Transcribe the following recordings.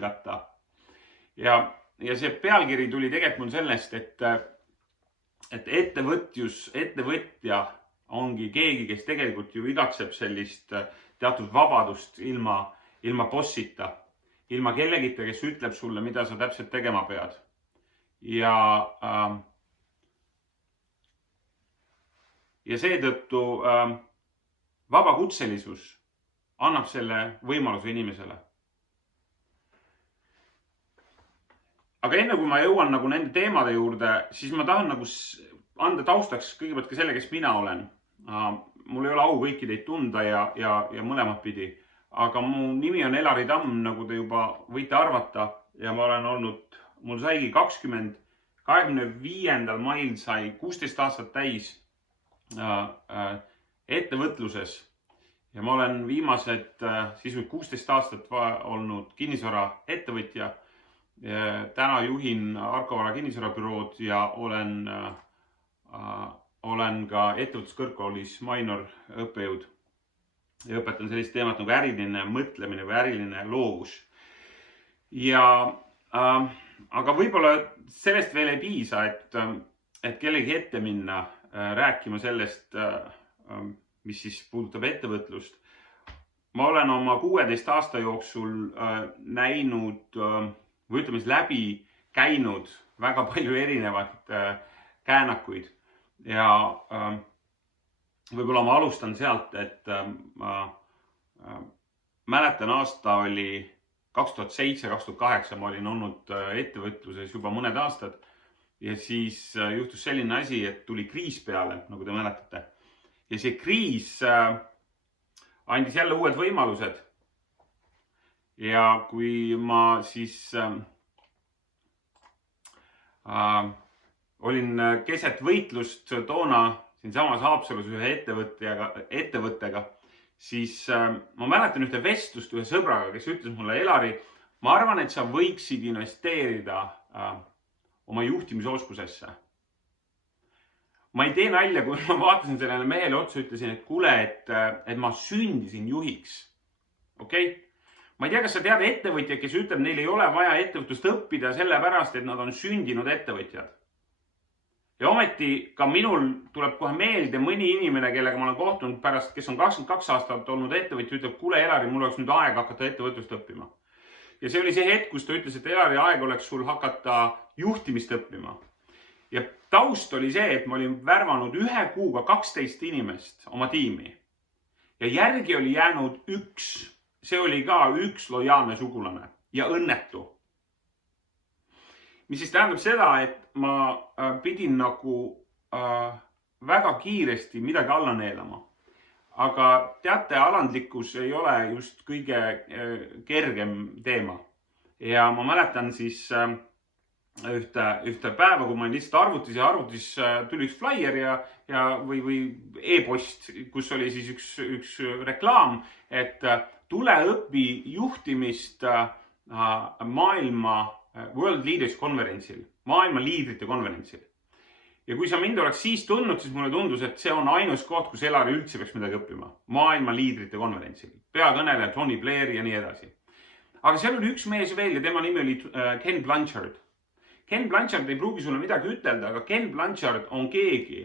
hingata. Ja see pealkiri tuli tegelikult mul sellest, et ettevõtja ongi keegi, kes tegelikult ju igatseb sellist teatud vabadust ilma bossita, ilma kellegita, kes ütleb sulle, mida sa täpselt tegema pead. Ja seetõttu vabakutselisus annab selle võimaluse inimesele. Aga enne kui ma jõuan nagu nende teemade juurde, siis ma tahan nagu anda taustaks kõigepealt ka selle, kes mina olen. Mul ei ole au kõiki teid tunda ja mõlemat pidi. Aga mu nimi on Elari Tamm, nagu te juba võite arvata. Ja ma olen olnud, mul saigi 25. mail sai 16 aastat täis ettevõtluses. Ja ma olen viimased sisuliselt 16 aastat olnud kinnisvara ettevõtja. Täna juhin Arko Vara kinnisvarabürood ja olen ka ettevõtluskõrgkoolis minor õppejõud. Ja õpetan sellist teemat nagu äriline mõtlemine või äriline loovus. Aga võib-olla sellest veel ei piisa, et kellegi ette minna rääkima sellest, mis siis puudutab ettevõtlust. Ma olen oma 16 aasta jooksul näinud või ütleme läbi käinud väga palju erinevat käänakuid. Ja võib-olla ma alustan sealt, et mäletan aasta oli 2007-2008, ma olin olnud ettevõtluses juba mõned aastad. Ja siis juhtus selline asi, et tuli kriis peale, nagu te mäletate. Ja see kriis andis jälle uued võimalused. Ja kui ma siis olin keset võitlust toona siinsamas Haapsalus ühe ettevõttega, siis ma mäletan ühte vestlust ühe sõbraga, kes ütles mulle, Elari, ma arvan, et sa võiksid investeerida oma juhtimisoskusesse. Ma ei tee nalja, kui ma vaatasin sellele mehele otsa, ütlesin, et kuule, et ma sündisin juhiks. Okei? Ma ei tea, kas sa tead ettevõtjaid, kes ütleb, neil ei ole vaja ettevõtlust õppida sellepärast, et nad on sündinud ettevõtjad. Ja ometi ka minul tuleb kohe meelde mõni inimene, kellega ma olen kohtunud pärast, kes on 22 aastat olnud ettevõtja, ütleb, kuule Elari, mul oleks nüüd aeg hakata ettevõtlust õppima. Ja see oli see hetk, kus ta ütles, et Elari, aeg oleks sul hakata juhtimist õppima. Ja taust oli see, et ma olin värvanud 1 kuuga 12 inimest oma tiimi. Ja järgi oli jäänud üks. See oli ka üks lojaalne sugulane ja õnnetu. Mis siis tähendab seda, et ma pidin nagu väga kiiresti midagi alla neelama. Aga teate, alandlikkus ei ole just kõige kergem teema. Ja ma mäletan siis ühte päeva, kui ma olin lihtsalt arvutis tuli üks flyer või e-post, kus oli siis üks reklaam, et tule õpi juhtimist maailma World Leaders konverentsil, maailma liidrite konverentsil. Ja kui sa mind oleks siis tundnud, siis mulle tundus, et see on ainus koht, kus Elari üldse peaks midagi õppima. Maailma liidrite konverentsil. Peakõneleja Tony Blair ja nii edasi. Aga seal oli üks mees veel ja tema nimi oli Ken Blanchard. Ken Blanchard ei pruugi sulle midagi ütelda, aga Ken Blanchard on keegi,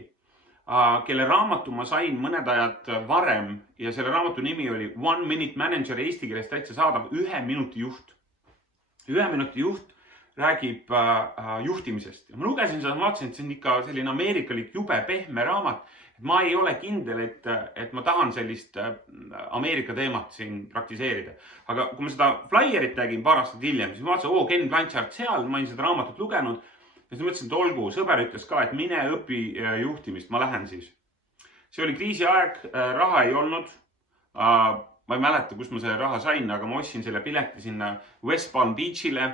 kelle raamatu ma sain mõned ajad varem ja selle raamatu nimi oli One Minute Manager, eesti keeles täitsa saadav 1 minuti juht. 1 minuti juht räägib juhtimisest. Ja ma lugesin seda, vaatasin, et see on ikka selline ameerikalik jube pehme raamat. Ma ei ole kindel, et ma tahan sellist Ameerika teemat siin praktiseerida. Aga kui ma seda flyerit nägin paar aastat hiljem, siis ma vaatasin, Ken Blanchard seal, ma olin seda raamatut lugenud. Ja siis mõtlesin, et olgu, sõber ütles ka, et mine õpi juhtimist, ma lähen siis. See oli kriisiaeg, raha ei olnud. Ma ei mäleta, kust ma selle raha sain, aga ma ostsin selle pileti sinna West Palm Beachile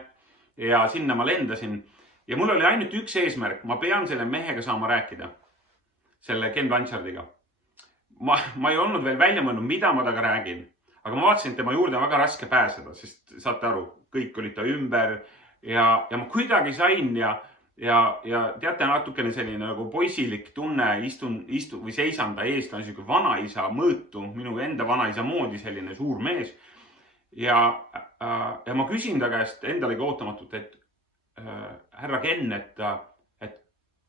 ja sinna ma lendasin. Ja mul oli ainult üks eesmärk, ma pean selle mehega saama rääkida, selle Ken Blanchardiga. Ma ei olnud veel välja mõelnud, mida ma taga räägin, aga ma vaatasin, et tema juurde on väga raske pääseda, sest saate aru, kõik olid ta ümber ja ma kuidagi sain ja teate, natukene selline nagu poisilik tunne, istun või seisan ta eest, on selline vanaisa mõõtu, minu enda vanaisa moodi selline suur mees. ja ma küsin ta käest endalegi ootamatult, et härra Ken, et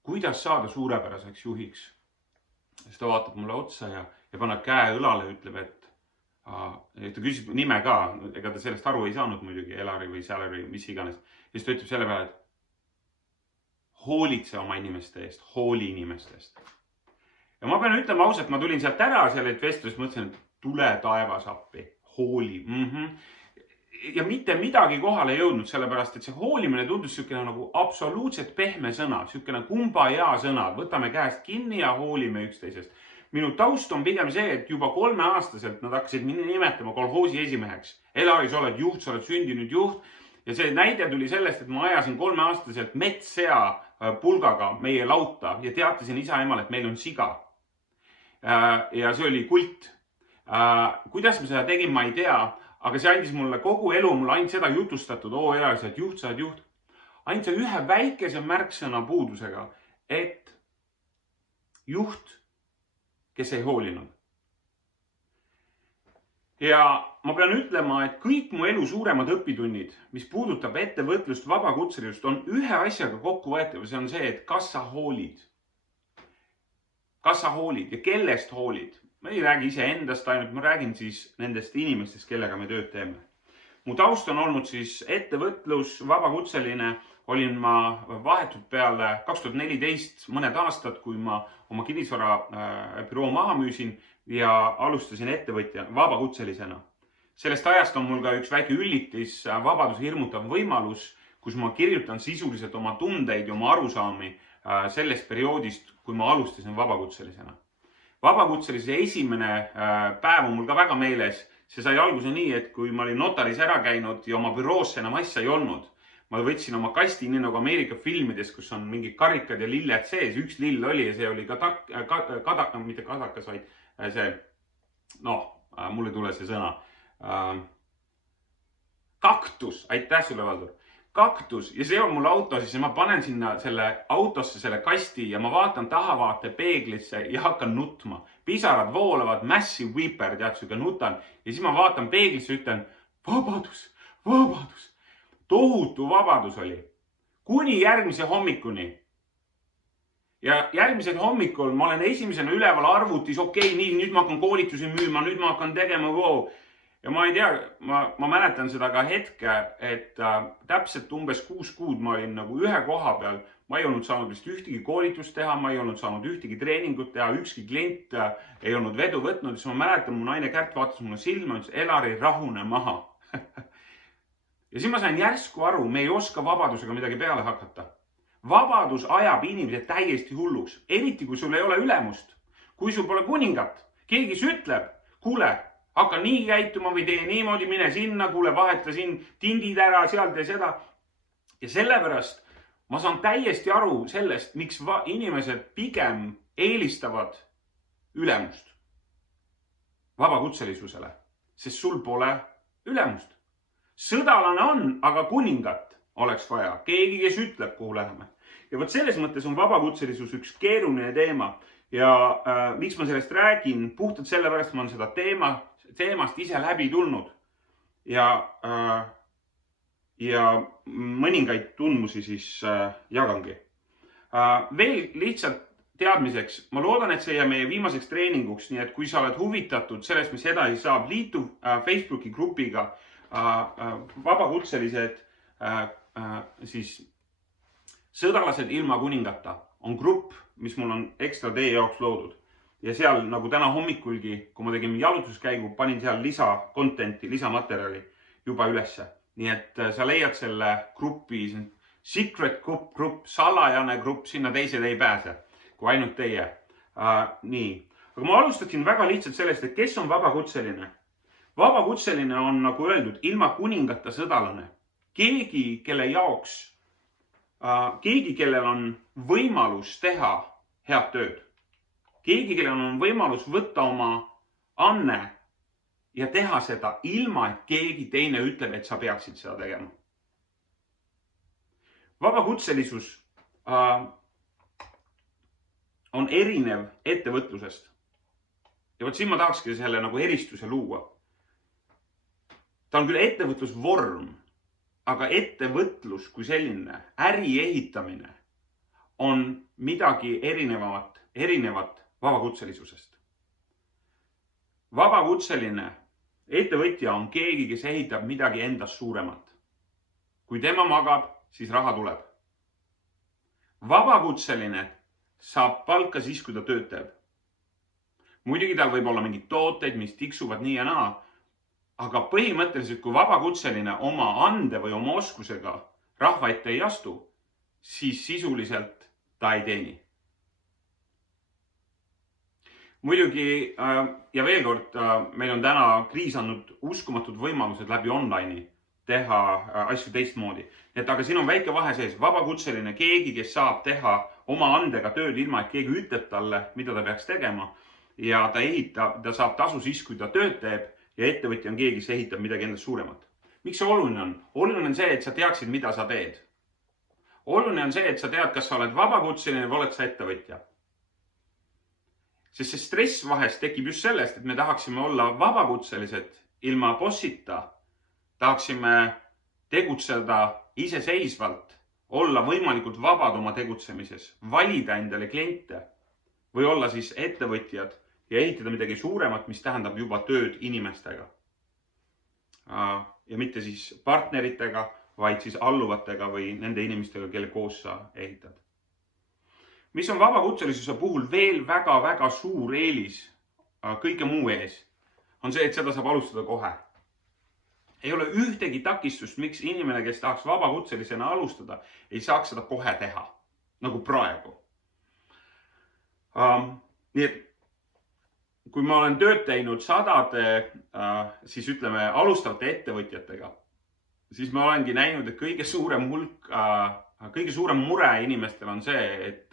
kuidas saada suurepäraseks juhiks. Siis ta vaatab mulle otsa ja paneb käe õlale ja ütleb, et ta küsib nime ka, ega ta sellest aru ei saanud muidugi, Elari või Salary, mis iganes. Ja siis ta ütleb selle peale, et hoolitse oma inimeste eest, hooli inimestest. Ja ma pean ütlema ausalt, ma tulin sealt ära, seal olid vestlused, mõtlesin, et tule taevas appi, hooli. Ja mitte midagi kohale ei jõudnud, sellepärast, et see hoolimine tundus sükene nagu absoluutselt pehme sõna, sükene kumba ja sõna, võtame käest kinni ja hoolime üksteisest. Minu taust on pigem see, et juba 3-aastaselt nad hakkasid mind nimetama kolhoosi esimeheks. Elari, sa oled juht, sa oled sündinud juht. Ja see näide tuli sellest, et ma ajasin 3-aastaselt metssea pulgaga meie lauta ja teatasin isa-emale, et meil on siga. Ja see oli kult. Kuidas ma seda tegin, ma ei tea, aga see andis mulle kogu elu, mulle ainult seda jutustatud, Elari, sa oled juht, sa oled juht. Ainult see ühe väikese märksõna puudusega, et juht, kes ei hoolinud. Ja ma pean ütlema, et kõik mu elu suuremad õpitunnid, mis puudutab ettevõtlust, vabakutselisust, on ühe asjaga kokku võetav. See on see, et kas sa hoolid. Kas sa hoolid ja kellest hoolid? Ma ei räägi iseendast ainult, ma räägin siis nendest inimestest, kellega me tööd teeme. Mu taust on olnud siis ettevõtlus, vabakutseline. Olin ma vahetult peale 2014 mõned aastad, kui ma oma kinnisvara büroo maha müüsin ja alustasin ettevõtja vabakutselisena. Sellest ajast on mul ka üks väike üllitis, vabaduse hirmutav võimalus, kus ma kirjutan sisuliselt oma tundeid ja oma arusaami sellest perioodist, kui ma alustasin vabakutselisena. Vabakutselise esimene päev on mul ka väga meeles. See sai alguse nii, et kui ma olin notaris ära käinud ja oma büroosse enam asja ei olnud, ma võtsin oma kasti nii nagu Ameerika filmides, kus on mingid karikad ja lilled sees. Üks lill oli ja see oli mitte kadakas, vaid see, mulle ei tule see sõna. Kaktus, aitäh sulle, Valdur. Kaktus ja see on mul autos ja ma panen sinna selle autosse selle kasti ja ma vaatan tahavaate peeglisse ja hakkan nutma. Pisarad voolavad, massive weeper, tead, süga nutan. Ja siis ma vaatan peeglisse ja ütlen, vabadus, vabadus. Tohutu vabadus oli. Kuni järgmise hommikuni. Ja järgmisel hommikul ma olen esimesena üleval arvutis, nüüd ma hakkan koolitusi müüma, nüüd ma hakkan tegema wow. Ja ma ei tea, ma mäletan seda ka hetke, et täpselt umbes 6 kuud ma olin nagu ühe koha peal. Ma ei olnud saanud vist ühtegi koolitust teha, ma ei olnud saanud ühtegi treeningut teha, ükski klient ei olnud vedu võtnud. Siis ma mäletan, mu naine Kärt vaatas mulle silma ja ütles, Elari, rahune maha. Ja siis ma sain järsku aru, me ei oska vabadusega midagi peale hakata. Vabadus ajab inimesed täiesti hulluks, eriti kui sul ei ole ülemust. Kui sul pole kuningat, keegi ütleb, kuule, hakka nii käituma või tee niimoodi, mine sinna, kuule, vaheta siin tindid ära, sealt ja seda. Ja sellepärast ma saan täiesti aru sellest, miks inimesed pigem eelistavad ülemust vabakutselisusele, sest sul pole ülemust. Sõdalane on, aga kuningat oleks vaja. Keegi, kes ütleb, kuhu läheme. Ja võt selles mõttes on vabakutselisus üks keeruline teema. Ja miks ma sellest räägin? Puhtalt sellepärast ma olen seda teemast ise läbi tulnud. Ja mõningaid tundmusi siis jagangi. Veel lihtsalt teadmiseks. Ma loodan, et see jääb meie viimaseks treeninguks. Nii et kui sa oled huvitatud sellest, mis edasi saab, liitu Facebooki grupiga vabakutselised siis sõdalased ilma kuningata on grupp, mis mul on ekstra teie jaoks loodud. Ja seal nagu täna hommikulgi, kui ma tegin jalutuskäigu, panin seal lisakontenti, lisamaterjali juba ülesse. Nii et sa leiad selle grupi, secret grupp, salajane grupp, sinna teised ei pääse, kui ainult teie. Nii. Aga ma alustaksin väga lihtsalt sellest, et kes on vabakutseline. Vabakutseline on, nagu öeldud, ilma kuningata sõdalane. Keegi, kellel on võimalus teha head tööd. Keegi, kellel on võimalus võtta oma anne ja teha seda ilma, et keegi teine ütleb, et sa peaksid seda tegema. Vabakutselisus on erinev ettevõtlusest. Ja võt siin ma tahakski selle nagu eristuse luua. ta on küll ettevõtlusvorm, aga ettevõtlus kui selline, äri ehitamine on midagi erinevat vabakutselisusest. Vabakutseline ettevõtja on keegi, kes ehitab midagi endast suuremat. Kui tema magab, siis raha tuleb. Vabakutseline saab palka siis, kui ta tööd teeb. Muidugi tal võib olla mingid tooteid, mis tiksuvad nii ja naa, aga põhimõtteliselt, kui vabakutseline oma ande või oma oskusega rahva ette ei astu, siis sisuliselt ta ei teeni. Muidugi, ja veel kord, meil on täna kriis andnud uskumatud võimalused läbi online'i teha asju teistmoodi. Aga siin on väike vahe sees. Vabakutseline keegi, kes saab teha oma andega tööd ilma, et keegi ütleb talle, mida ta peaks tegema. Ja ta saab tasu siis, kui ta tööd teeb ja ettevõtja on keegi, kes ehitab midagi endast suuremat. Miks see oluline on? Oluline on see, et sa teaksid, mida sa teed. Oluline on see, et sa tead, kas sa oled vabakutseline või oled sa ettevõtja. Sest see stress vahest tekib just sellest, et me tahaksime olla vabakutselised ilma bossita. Tahaksime tegutseda iseseisvalt, olla võimalikult vabad oma tegutsemises, valida endale kliente või olla siis ettevõtjad ja ehitada midagi suuremat, mis tähendab juba tööd inimestega. Ja mitte siis partneritega, vaid siis alluvatega või nende inimestega, kelle koos sa ehitad. Mis on vabakutselisuse puhul veel väga suur eelis kõike muu ees, on see, et seda saab alustada kohe. Ei ole ühtegi takistust, miks inimene, kes tahaks vabakutselisena alustada, ei saaks seda kohe teha, nagu praegu. Nii et kui ma olen tööd teinud sadade, siis ütleme, alustavate ettevõtjatega, siis ma olengi näinud, et kõige suurem mure inimestel on see, et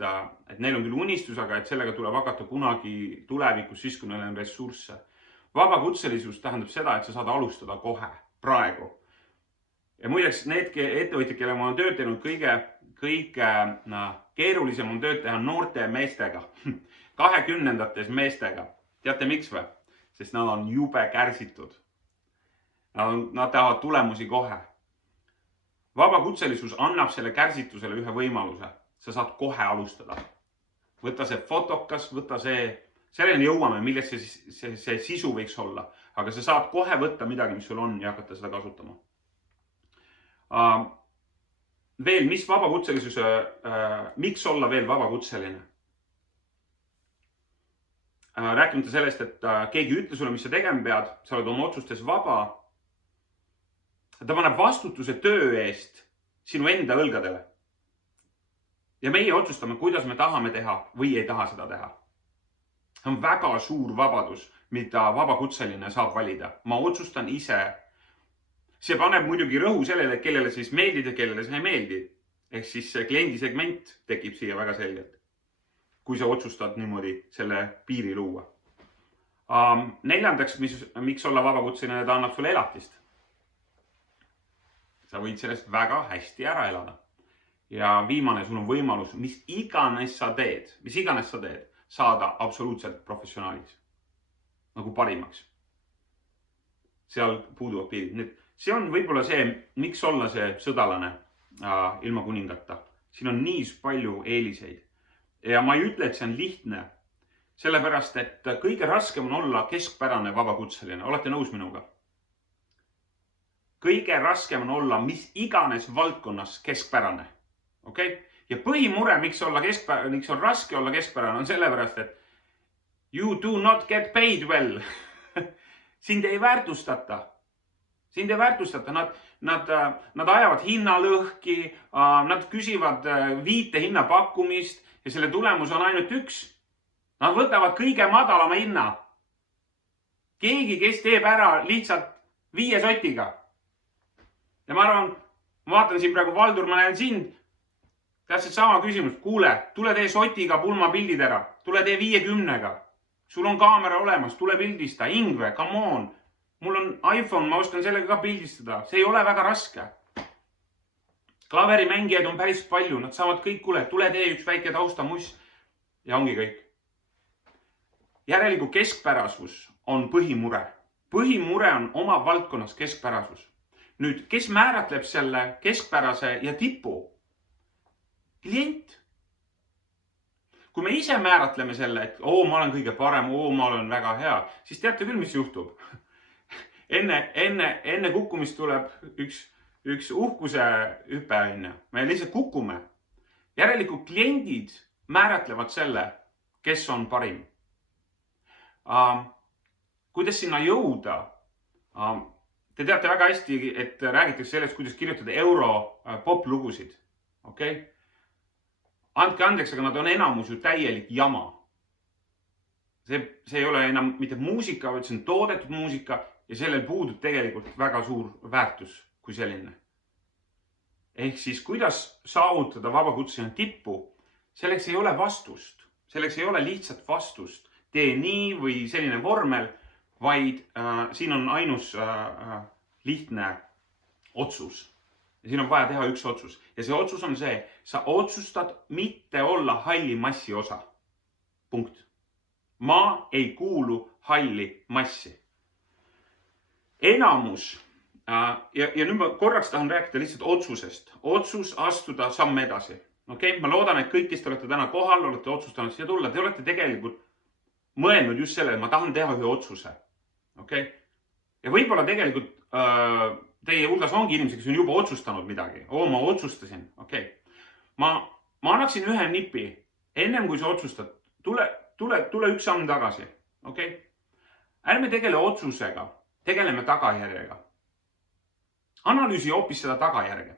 neil on küll unistus, aga et sellega tuleb hakata kunagi tulevikus siis, kui neil on ressursse. Vabakutselisus tähendab seda, et sa saad alustada kohe, praegu. Ja muideks need ettevõtjad, kelle ma olen tööd teinud, kõige keerulisem on tööd teha noorte meestega, 20-ndates meestega. Teate miks või? Sest nad on jube kärsitud. Nad tahavad tulemusi kohe. Vabakutselisus annab selle kärsitusele ühe võimaluse. Sa saad kohe alustada. Võta see fotokas, võta see, selleni jõuame, millest see sisu võiks olla. Aga sa saad kohe võtta midagi, mis sul on ja hakata seda kasutama. Veel, miks olla veel vabakutseline? Rääkimata sellest, et keegi ütle sulle, mis sa tegema pead, sa oled oma otsustes vaba. Ta paneb vastutuse töö eest sinu enda õlgadele. Ja meie otsustame, kuidas me tahame teha või ei taha seda teha. See on väga suur vabadus, mida vabakutseline saab valida. Ma otsustan ise. See paneb muidugi rõhu sellele, kellele siis meeldid ja kellele see ei meeldi. Ehk siis kliendi segment tekib siia väga selgelt, kui sa otsustad niimoodi selle piiri luua. Neljandaks, miks olla vabakutseline, ta annab sulle elatist. Sa võid sellest väga hästi ära elada. Ja viimane, sul on võimalus, mis iganes sa teed, saada absoluutselt professionaaliks. Nagu parimaks. Seal puuduvad piirid. See on võib-olla see, miks olla see sõdalane ilma kuningata. Siin on nii palju eeliseid. Ja ma ei ütle, et see on lihtne. Sellepärast, et kõige raskem on olla keskpärane vabakutseline. Olete nõus minuga? Kõige raskem on olla mis iganes valdkonnas keskpärane. Okay? Ja põhimure, miks on raske olla keskpärane, on sellepärast, et you do not get paid well. Sind ei väärtustata. Nad ajavad hinnalõhki, nad küsivad viite hinnapakkumist ja selle tulemus on ainult üks. Nad võtavad kõige madalama hinna. Keegi, kes teeb ära lihtsalt 5 sotiga. Ja ma arvan, ma vaatan siin praegu Valdur, ma näen sind. Täpselt sama küsimus. Kuule, tule tee sotiga pulmapildid ära. Tule tee 50-ga. Sul on kaamera olemas, tule pildista. Ingve, come on. Mul on iPhone, ma oskan sellega ka pildistada. See ei ole väga raske. Klaverimängijaid on päris palju. Nad saavad kõik, kuule, tule tee üks väike taustamuss. Ja ongi kõik. Järelikult keskpärasus on põhimure. põhimure on oma valdkonnas keskpärasus. Nüüd, kes määratleb selle keskpärase ja tipu? Klient. Kui me ise määratleme selle, et ma olen kõige parem, ma olen väga hea, siis teate küll, mis juhtub. Enne kukkumist tuleb üks uhkuse hüpe, me lihtsalt kukume. Järelikult kliendid määratlevad selle, kes on parim. Kuidas sinna jõuda? Te teate väga hästi, et räägitakse sellest, kuidas kirjutada pop-lugusid. Okay? Andke andeks, aga nad on enamus ju täielik jama. See ei ole enam mitte muusika, vaid see on toodetud muusika ja sellel puudub tegelikult väga suur väärtus kui selline. Ehk siis, kuidas saavutada vabakutseline tippu? Selleks ei ole vastust. Selleks ei ole lihtsalt vastust. Tee nii või selline vormel, vaid siin on ainus lihtne otsus. Ja siin on vaja teha üks otsus. Ja see otsus on see, sa otsustad mitte olla halli massi osa. Punkt. Ma ei kuulu halli massi. Enamus, ja nüüd ma korraks tahan rääkida lihtsalt otsusest. Otsus astuda samm edasi. Okay? Ma loodan, et kõik, kes te olete täna kohal, olete otsustanud siia tulla. Te olete tegelikult mõelnud just sellele, et ma tahan teha ühe otsuse. Okay? Ja võib-olla tegelikult teie hulgas ongi inimesi, kes on juba otsustanud midagi. Ma otsustasin. Okay. Ma annaksin ühe nipi. Ennem kui sa otsustad, tule üks samm tagasi. Okay? Ärme tegele otsusega, tegeleme tagajärjega. Analüüsi hoopis seda tagajärge.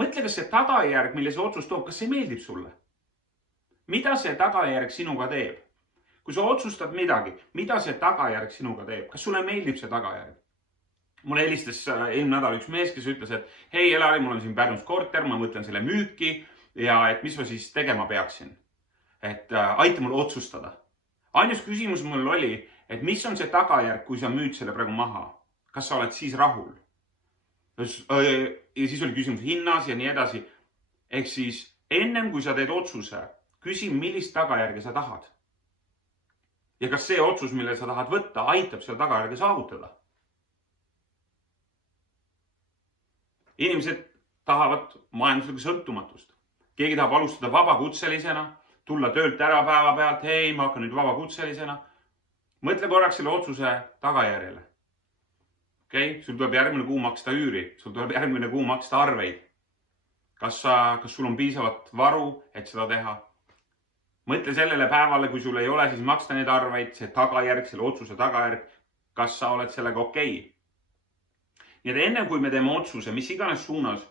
Mõtle, kas see tagajärg, mille see otsus toob, kas see meeldib sulle? Mida see tagajärg sinuga teeb? Kui sa otsustad midagi, mida see tagajärg sinuga teeb? Kas sulle meeldib see tagajärg? Mulle helistas eelmine nädal üks mees, kes ütles, et hei Elari, mul on siin Pärnus korter, ma mõtlen selle müüki ja et mis ma siis tegema peaksin. Et aita mul otsustada. Ainus küsimus mul oli, et mis on see tagajärg, kui sa müüd selle praegu maha? Kas sa oled siis rahul? Ja siis oli küsimus hinnas ja nii edasi. Ehk siis ennem kui sa teed otsuse, küsi, millist tagajärge sa tahad. Ja kas see otsus, mille sa tahad võtta, aitab selle tagajärge saavutada? Inimesed tahavad majanduslikku sõltumatust. Keegi tahab alustada vabakutselisena, tulla töölt ära päeva pealt, hei, ma hakkan nüüd vabakutselisena. Mõtle korraks selle otsuse tagajärjele. Okay? Sul tuleb järgmine kuu maksta üüri, sul tuleb järgmine kuu maksta arveid. Kas sul on piisavat varu, et seda teha? Mõtle sellele päevale, kui sul ei ole, siis maksta neid arveid, see tagajärg, selle otsuse tagajärg, kas sa oled sellega okei? Nii et enne kui me teeme otsuse, mis iganes suunas,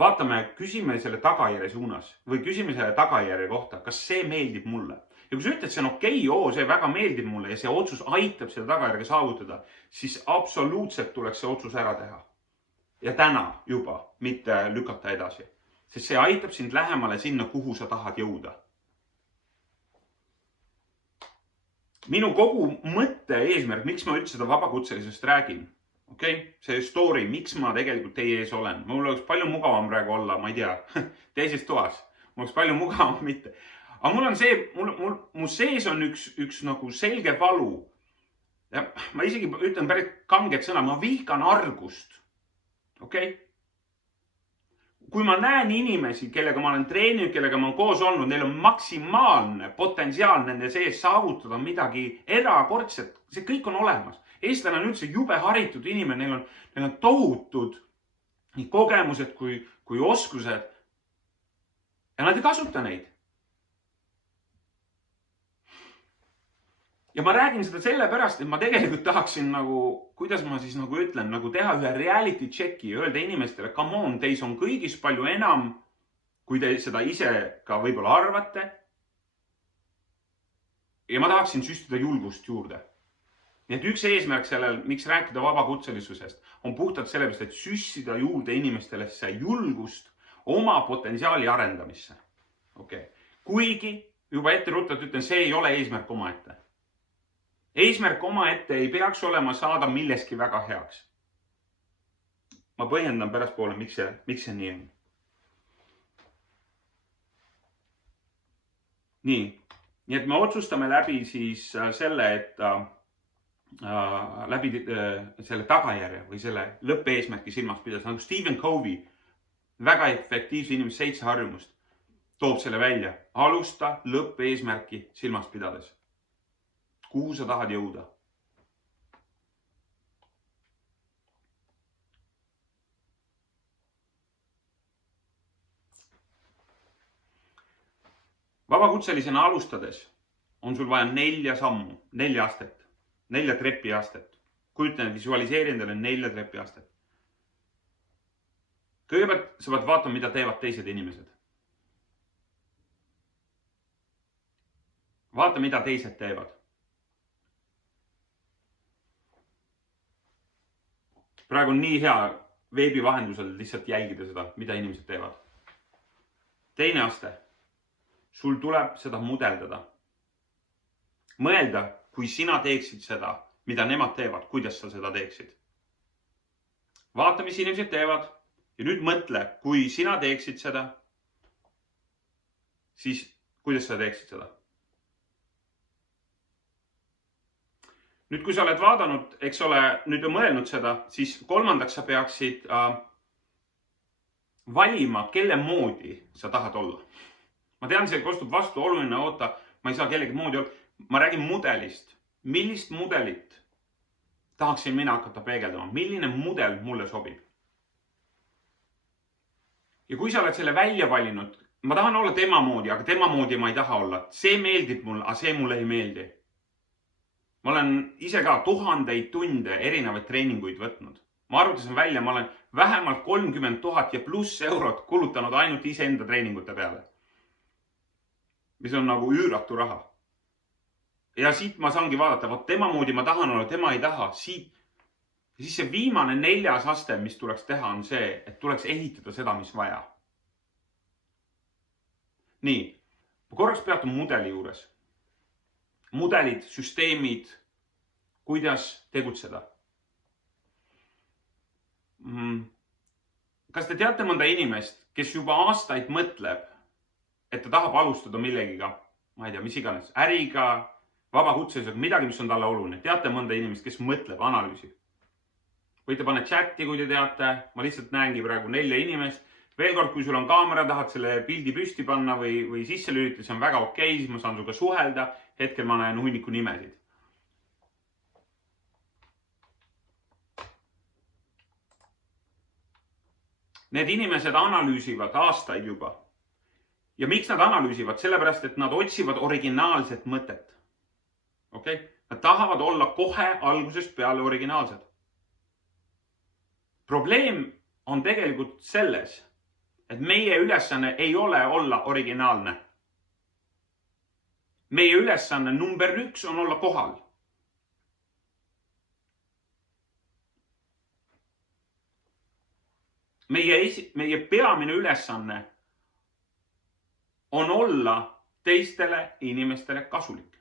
vaatame, küsime selle tagajärje suunas või küsime selle tagajärje kohta, kas see meeldib mulle. Ja kui sa ütled, see on okei, see väga meeldib mulle ja see otsus aitab selle tagajärge saavutada, siis absoluutselt tuleks see otsus ära teha. Ja täna juba, mitte lükata edasi. Sest see aitab sind lähemale sinna, kuhu sa tahad jõuda. Minu kogu mõtte eesmärk, miks ma üldse seda vabakutselisest räägin, okay? See story, miks ma tegelikult teie ees olen. Mul oleks palju mugavam praegu olla, ma ei tea, teises toas. Mul oleks palju mugavam mitte. Aga mul on see, mu sees on üks nagu selge valu. Ja ma isegi ütlen päris kanged sõna, ma vihkan argust. Okay? Kui ma näen inimesi, kellega ma olen treeninud, kellega ma olen koos olnud, neil on maksimaalne potentsiaal nende sees saavutada midagi erakordset. See kõik on olemas. Eestlane on üldse jube haritud inimene, neil on tohutud nii kogemused kui oskused. Ja nad ei kasuta neid. Ja ma räägin seda sellepärast, et ma tegelikult tahaksin kuidas ma siis ütlen, teha ühe reality checki ja öelda inimestele, come on, teis on kõigis palju enam, kui te seda ise ka võib-olla arvate. Ja ma tahaksin süstida julgust juurde. Nii et üks eesmärk sellel, miks rääkida vabakutselisusest, on puhtalt sellepärast, et süstida juurde inimestele see julgust oma potentsiaali arendamisse. Okay. Kuigi juba ette ruttavalt ütlen, see ei ole eesmärk omaette. Eesmärk omaette ei peaks olema saada milleski väga heaks. Ma põhjendan pärastpoole, miks see nii on. Nii et me otsustame läbi siis selle, et läbi selle tagajärje või selle lõppeesmärki silmas pidades, nagu Stephen Covey, väga efektiivse inimese 7 harjumust, toob selle välja. Alusta lõppeesmärki silmas pidades. Kuhu sa tahad jõuda? Vabakutselisena alustades on sul vaja 4 sammu, 4 astet, 4 trepiastet. Kujutan, visualiseeri endale 4 trepiastet. Kõigepealt sa pead vaatama, mida teevad teised inimesed. Vaata, mida teised teevad. Praegu on nii hea veebi vahendusel lihtsalt jälgida seda, mida inimesed teevad. Teine aste. Sul tuleb seda mudeldada. Mõelda, kui sina teeksid seda, mida nemad teevad, kuidas sa seda teeksid. Vaata, mis inimesed teevad ja nüüd mõtle, kui sina teeksid seda, siis kuidas sa teeksid seda. Nüüd, kui sa oled vaadanud, eks ole, nüüd on mõelnud seda, siis kolmandaks sa peaksid valima, kelle moodi sa tahad olla. Ma tean, see kostub vastu oluline, oota, ma ei saa kellegi moodi olla. Ma räägin mudelist. Millist mudelit tahaksin mina hakata peegeldama? Milline mudel mulle sobib? Ja kui sa oled selle välja valinud, ma tahan olla tema moodi, aga tema moodi ma ei taha olla. See meeldib mulle, aga see mulle ei meeldi. Ma olen ise ka 1000 tunde erinevaid treeninguid võtnud. Ma arvutasin välja, ma olen vähemalt 30 000 ja pluss eurot kulutanud ainult iseenda treeningute peale. Mis on nagu üüratu raha. Ja siit ma saangi vaadata, võt tema moodi ma tahan olla, tema ei taha. Siit. Ja siis see viimane 4. aste, mis tuleks teha, on see, et tuleks ehitada seda, mis vaja. Nii, ma korraks peatun mudeli juures. Mudelid, süsteemid, kuidas tegutseda. Kas te teate mõnda inimest, kes juba aastaid mõtleb, et ta tahab alustada millegiga, ma ei tea, mis iganes, äriga, vabakutselisega, midagi, mis on talle oluline. Teate mõnda inimest, kes mõtleb, analüüsib. Võite panna chati, kui te teate. Ma lihtsalt näengi praegu 4 inimest. Veel kord, kui sul on kaamera, tahad selle pildi püsti panna või sisse lülitada, see on väga okei, siis ma saan suga suhelda. Hetkel ma näen hunniku nimesid. Need inimesed analüüsivad aastaid juba. Ja miks nad analüüsivad? Sellepärast, et nad otsivad originaalset mõtet. Okay? Nad tahavad olla kohe algusest peale originaalsed. Probleem on tegelikult selles, et meie ülesanne ei ole olla originaalne. Meie ülesanne number 1 on olla kohal. Meie peamine ülesanne on olla teistele inimestele kasulik.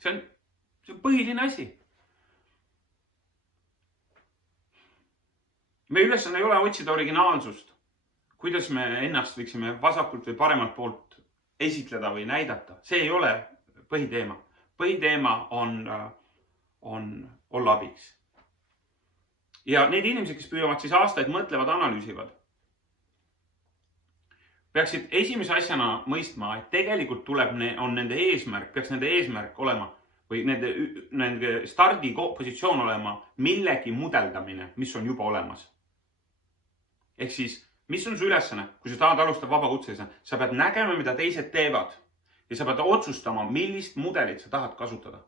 See on põhiline asi. Meie ülesanne ei ole otsida originaalsust. Kuidas me ennast võiksime vasakult või paremalt poolt esitleda või näidata. See ei ole põhiteema. Põhiteema on olla abiks. Ja need inimesed, kes püüavad siis aastaid mõtlevad, analüüsivad, peaksid esimese asjana mõistma, et tegelikult on nende eesmärk, peaks nende eesmärk olema või nende stardipositsioon olema millegi mudeldamine, mis on juba olemas. Ehk siis, mis on su ülesanne, kui sa tahad alustada vabakutselisena? Sa pead nägema, mida teised teevad ja sa pead otsustama, millist mudelit sa tahad kasutada.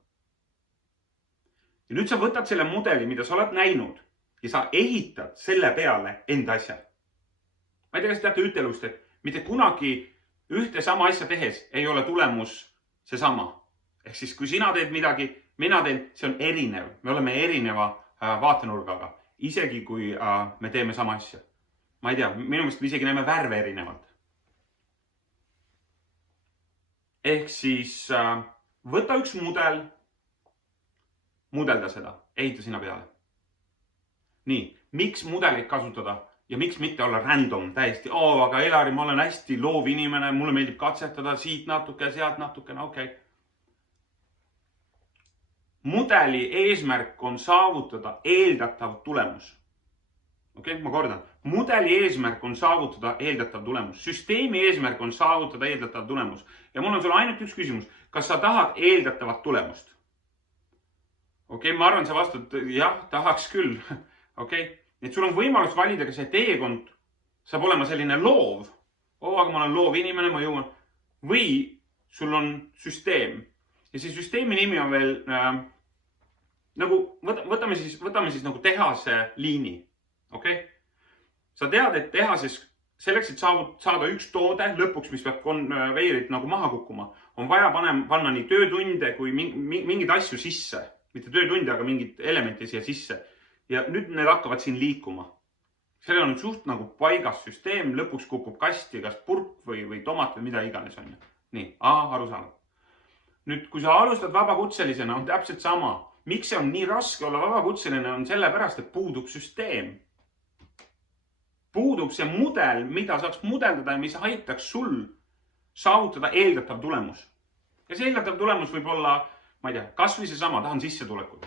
Ja nüüd sa võtad selle mudeli, mida sa oled näinud ja sa ehitad selle peale enda asja. Ma ei tea, kas teate ütelust, et mitte kunagi ühte sama asja tehes ei ole tulemus seesama. Ehk siis, kui sina teed midagi, mina teen, see on erinev. Me oleme erineva vaatenurgaga, isegi kui me teeme sama asja. Ma ei tea, minu meelest me isegi näeme värve erinevalt. Ehk siis võta üks mudel, mudelda seda, ehita sinna peale. Nii, miks mudelit kasutada ja miks mitte olla random täiesti? Aga Elari, ma olen hästi loov inimene, mulle meeldib katsetada siit natuke, sealt natukene, okei. Mudeli eesmärk on saavutada eeldatav tulemus. Okei, ma kordan. Mudeli eesmärk on saavutada eeldatav tulemus. Süsteemi eesmärk on saavutada eeldatav tulemus. Ja mul on sulle ainult üks küsimus. Kas sa tahad eeldatavat tulemust? Okei, ma arvan, sa vastad, jah, tahaks küll. Okei, et sul on võimalus valida, kas see teekond saab olema selline loov. Aga ma olen loov inimene, ma jõuan. Või sul on süsteem. Ja see süsteemi nimi on veel nagu, võtame siis nagu tehase liini. Okei? Sa tead, et tehases selleks, et saada üks toode lõpuks, mis peab konveirit nagu maha kukkuma, on vaja panna nii töötunde kui mingid asju sisse. Mitte töötunde, aga mingid elementi siia sisse. Ja nüüd need hakkavad siin liikuma. Sellel on suht nagu paigas süsteem, lõpuks kukub kasti, kas purk või tomat või mida iganes on. Nii, aru saada. Nüüd, kui sa alustad vabakutselisena, on täpselt sama. Miks see on nii raske olla vabakutseline, on sellepärast, et puudub süsteem. Puudub see mudel, mida saaks mudeldada ja mis aitaks sul saavutada eeldatav tulemus. Ja see eeldatav tulemus võib olla, ma ei tea, kas või see sama, tahan sissetulekut.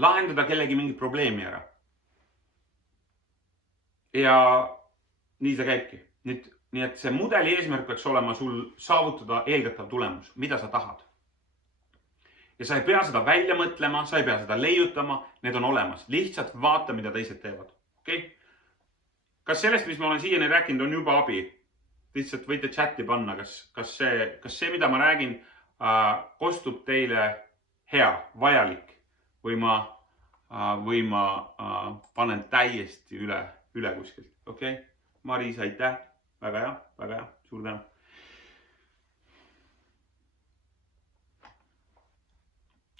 Lahendada kellegi mingi probleemi ära. Ja nii see käibki. Nii et see mudeli eesmärk peaks olema sul saavutada eeldatav tulemus, mida sa tahad. Ja sa ei pea seda välja mõtlema, sa ei pea seda leiutama, need on olemas. Lihtsalt vaata, mida teised teevad. Okei? Kas sellest, mis ma olen siiani rääkinud, on juba abi? Lihtsalt võite chati panna, kas see, mida ma räägin, kostub teile hea, vajalik või ma panen täiesti üle kuskilt. Okei? Maris, aitäh. Väga hea, suur tänu.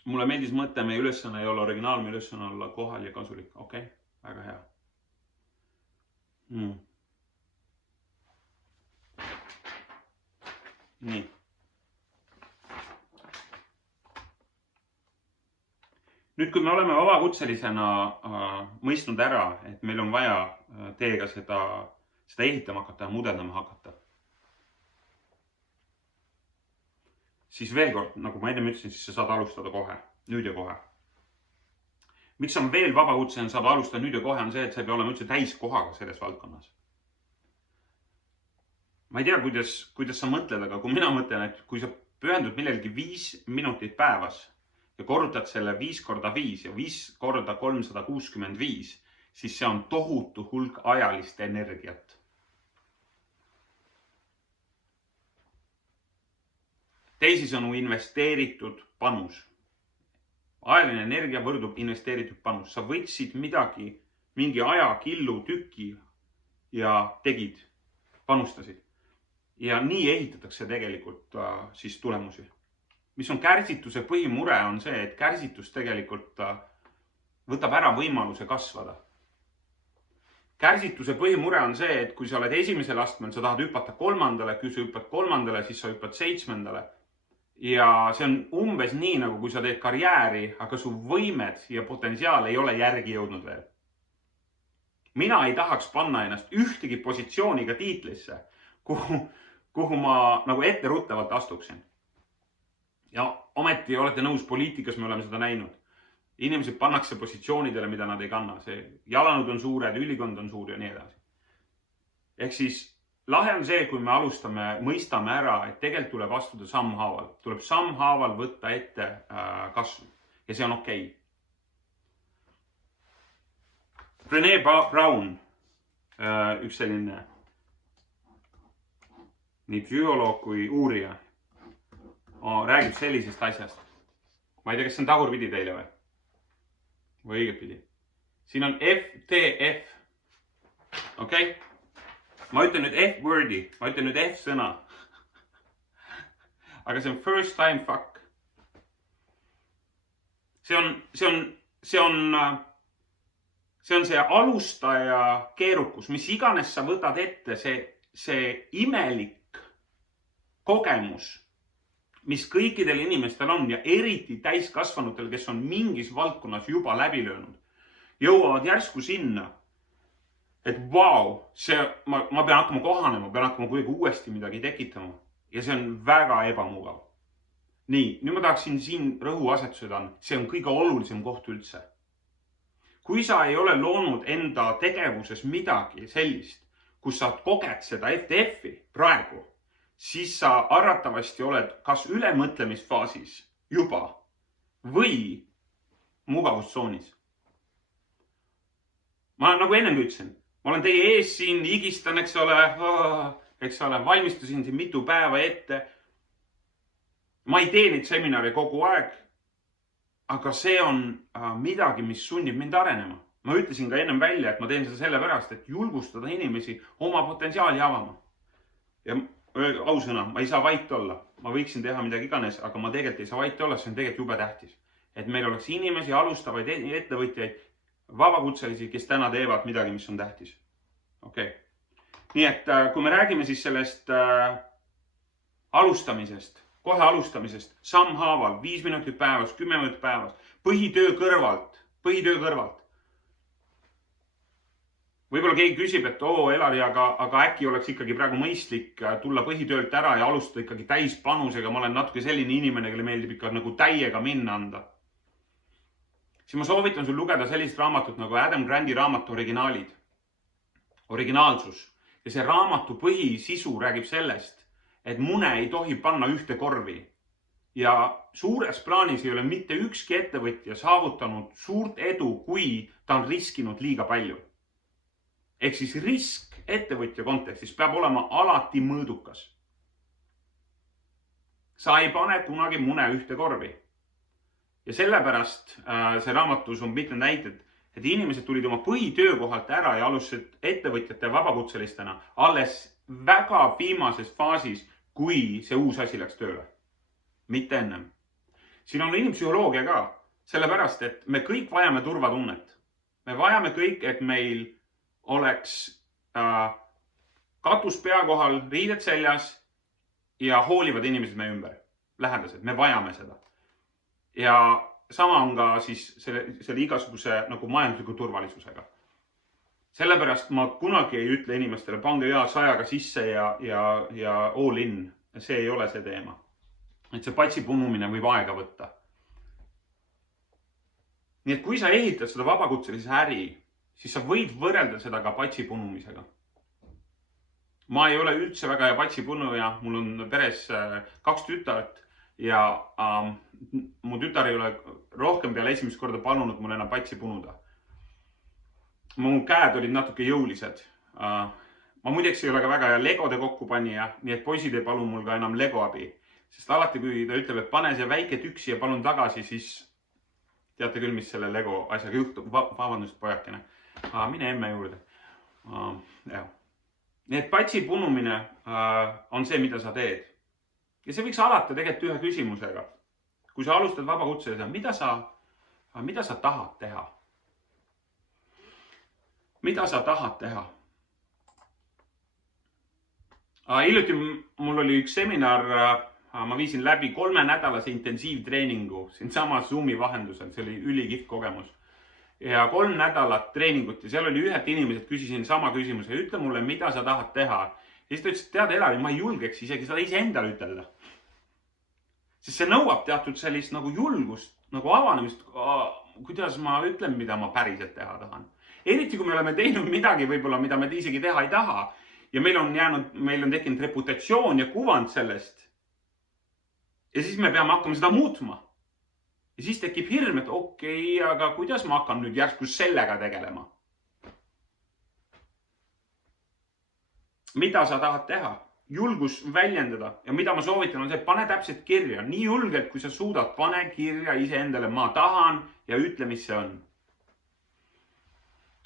Mulle meeldis mõte, meie ülesanne ei ole originaal, meie ülesanne olla kohal ja kasulik. Okei? Väga hea. Nii. Nüüd, kui me oleme vabakutselisena mõistnud ära, et meil on vaja teiega seda ehitama hakata ja mudeldama hakata, siis veel kord, nagu ma enne ütlesin, siis sa saad alustada kohe, nüüd ja kohe. Miks on veel vabakutseline saab alustada nüüd ja kohe, on see, et sa ei pea olema üldse täiskohaga selles valdkonnas. Ma ei tea, kuidas sa mõtled, aga kui mina mõtlen, et kui sa pühendud millelgi 5 minutit päevas ja korrutad selle 5 korda 5 ja 5 korda 365, siis see on tohutu hulk ajalist energiat. Teisisõnu investeeritud panus. Ajaline energia võrdub investeeritud panus. Sa võtsid midagi, mingi aja, killu, tüki ja tegid, panustasid. Ja nii ehitatakse tegelikult siis tulemusi. Mis on kärsituse põhimure on see, et kärsitus tegelikult võtab ära võimaluse kasvada. Kärsituse põhimure on see, et kui sa oled esimesel astmel, sa tahad hüpata 3. Kui sa hüppad 3, siis sa hüppad 7. Ja see on umbes nii, nagu kui sa teed karjääri, aga su võimed ja potentsiaal ei ole järgi jõudnud veel. Mina ei tahaks panna ennast ühtegi positsiooniga tiitlisse, kuhu ma nagu etteruttavalt astuksin. Ja ometi olete nõus, poliitikas me oleme seda näinud. Inimesed pannakse positsioonidele, mida nad ei kanna. Jalanud on suured, ülikond on suur ja nii edasi. Ehk siis lahe on see, kui me alustame, mõistame ära, et tegelikult tuleb astuda sammhaaval. Tuleb sammhaaval võtta ette kasvu. Ja see on okei. Brené Brown, üks selline nii psühholoog kui uurija, räägib sellisest asjast. Ma ei tea, kas see on tagurpidi teile või õigetpidi. Siin on FTF. Okei? Ma ütlen nüüd F-wordi, ma ütlen nüüd F-sõna. Aga see on first time fuck. See on see alustaja keerukus, mis iganes sa võtad ette, see imelik kogemus, mis kõikidel inimestel on ja eriti täiskasvanutel, kes on mingis valdkonnas juba läbi löönud, jõuavad järsku sinna, et vau, ma pean hakkama kohanema, pean hakkama kuidagi uuesti midagi tekitama ja see on väga ebamugav. Nii, nüüd ma tahaksin siin rõhuasetused anda. See on kõige olulisem koht üldse. Kui sa ei ole loonud enda tegevuses midagi sellist, kus sa koged seda FTF-i praegu, siis sa arvatavasti oled kas ülemõtlemisfaasis juba või mugavustsoonis. Ma nagu ennem ütlesin, ma olen teie ees siin, higistan, eks ole, valmistusin siin mitu päeva ette. Ma ei tee neid seminare kogu aeg, aga see on midagi, mis sunnib mind arenema. Ma ütlesin ka ennem välja, et ma teen seda sellepärast, et julgustada inimesi oma potentsiaali avama. Ja ausõna, ma ei saa vait olla. Ma võiksin teha midagi iganes, aga ma tegelikult ei saa vait olla, see on tegelikult jube tähtis. Et meil oleks inimesi, alustavaid ettevõtjaid, vabakutselisi, kes täna teevad midagi, mis on tähtis. Okei. Nii et kui me räägime siis sellest alustamisest, kohe alustamisest, sammhaaval, 5 minutit päevas, 10 minutit päevas, põhitöö kõrvalt. Võib-olla keegi küsib, et Elari, aga äkki oleks ikkagi praegu mõistlik tulla põhitöölt ära ja alustada ikkagi täispanusega. Ma olen natuke selline inimene, kelle meeldib ikka nagu täiega minna anda. Siis ma soovitan sul lugeda sellist raamatut nagu Adam Granti raamat Originaalsus. Ja see raamatu põhisisu räägib sellest, et mune ei tohi panna ühte korvi. Ja suures plaanis ei ole mitte ükski ettevõtja saavutanud suurt edu, kui ta on riskinud liiga palju. Ehk siis risk ettevõtja kontekstis peab olema alati mõõdukas. Sa ei pane kunagi mune ühte korvi. Ja sellepärast see raamatus on mitmed näited, et inimesed tulid oma põhitöökohalt ära ja alustasid ettevõtjate vabakutselistena alles väga viimases faasis, kui see uus asi läks tööle. Mitte ennem. Siin on inimpsühholoogia ka, sellepärast, et me kõik vajame turvatunnet. Me vajame kõik, et meil oleks katus pea kohal, riided seljas ja hoolivad inimesed meie ümber, lähedased. Me vajame seda. Ja sama on ka siis selle igasuguse nagu majandusliku turvalisusega. Sellepärast ma kunagi ei ütle inimestele, pange 100-ga sisse ja all in. See ei ole see teema. Et see patsi punumine võib aega võtta. Nii et kui sa ehitad seda vabakutselise äri, siis sa võid võrrelda seda ka patsi punumisega. Ma ei ole üldse väga hea patsi punuja, mul on peres 2 tütart ja mu tütar ei ole rohkem peale esimest korda palunud mul enam patsi punuda. Mu käed olid natuke jõulised. Ma muideks ei ole ka väga hea legode kokkupanija, nii et poisid ei palu mul ka enam lego abi. Sest alati, kui ta ütleb, et pane see väike tüksi ja palun tagasi, siis teate küll, mis selle lego asjaga juhtub. Vabandust, pojakene. Mine emme juurde. Nii et patsi punumine on see, mida sa teed. Ja see võiks alata tegelikult ühe küsimusega. Kui sa alustad vabakutselise, mida sa tahad teha? Mida sa tahad teha? Hiljuti mul oli üks seminar, ma viisin läbi 3-nädalase intensiivtreeningu siin sama Zoomi vahendusel, see oli ülikihvt kogemus. Ja 3 nädalat treeningut ja seal oli ühed inimesed, küsisin sama küsimuse, ütle mulle, mida sa tahad teha. Ja siis ta ütles, et tead Elari, ma ei julgeks isegi seda iseendale ütelda. Sest see nõuab teatud sellist nagu julgust, nagu avanemist, kuidas ma ütlen, mida ma päriselt teha tahan. Eriti kui me oleme teinud midagi võib-olla, mida me isegi teha ei taha ja meil on tekkinud reputatsioon ja kuvand sellest. Ja siis me peame hakkama seda muutma. Ja siis tekib hirm, et okei, aga kuidas ma hakkan nüüd järsku sellega tegelema? Mida sa tahad teha? Julgus väljendada ja mida ma soovitan on see, pane täpselt kirja. Nii julgelt, kui sa suudad, pane kirja iseendale, ma tahan ja ütle, mis see on.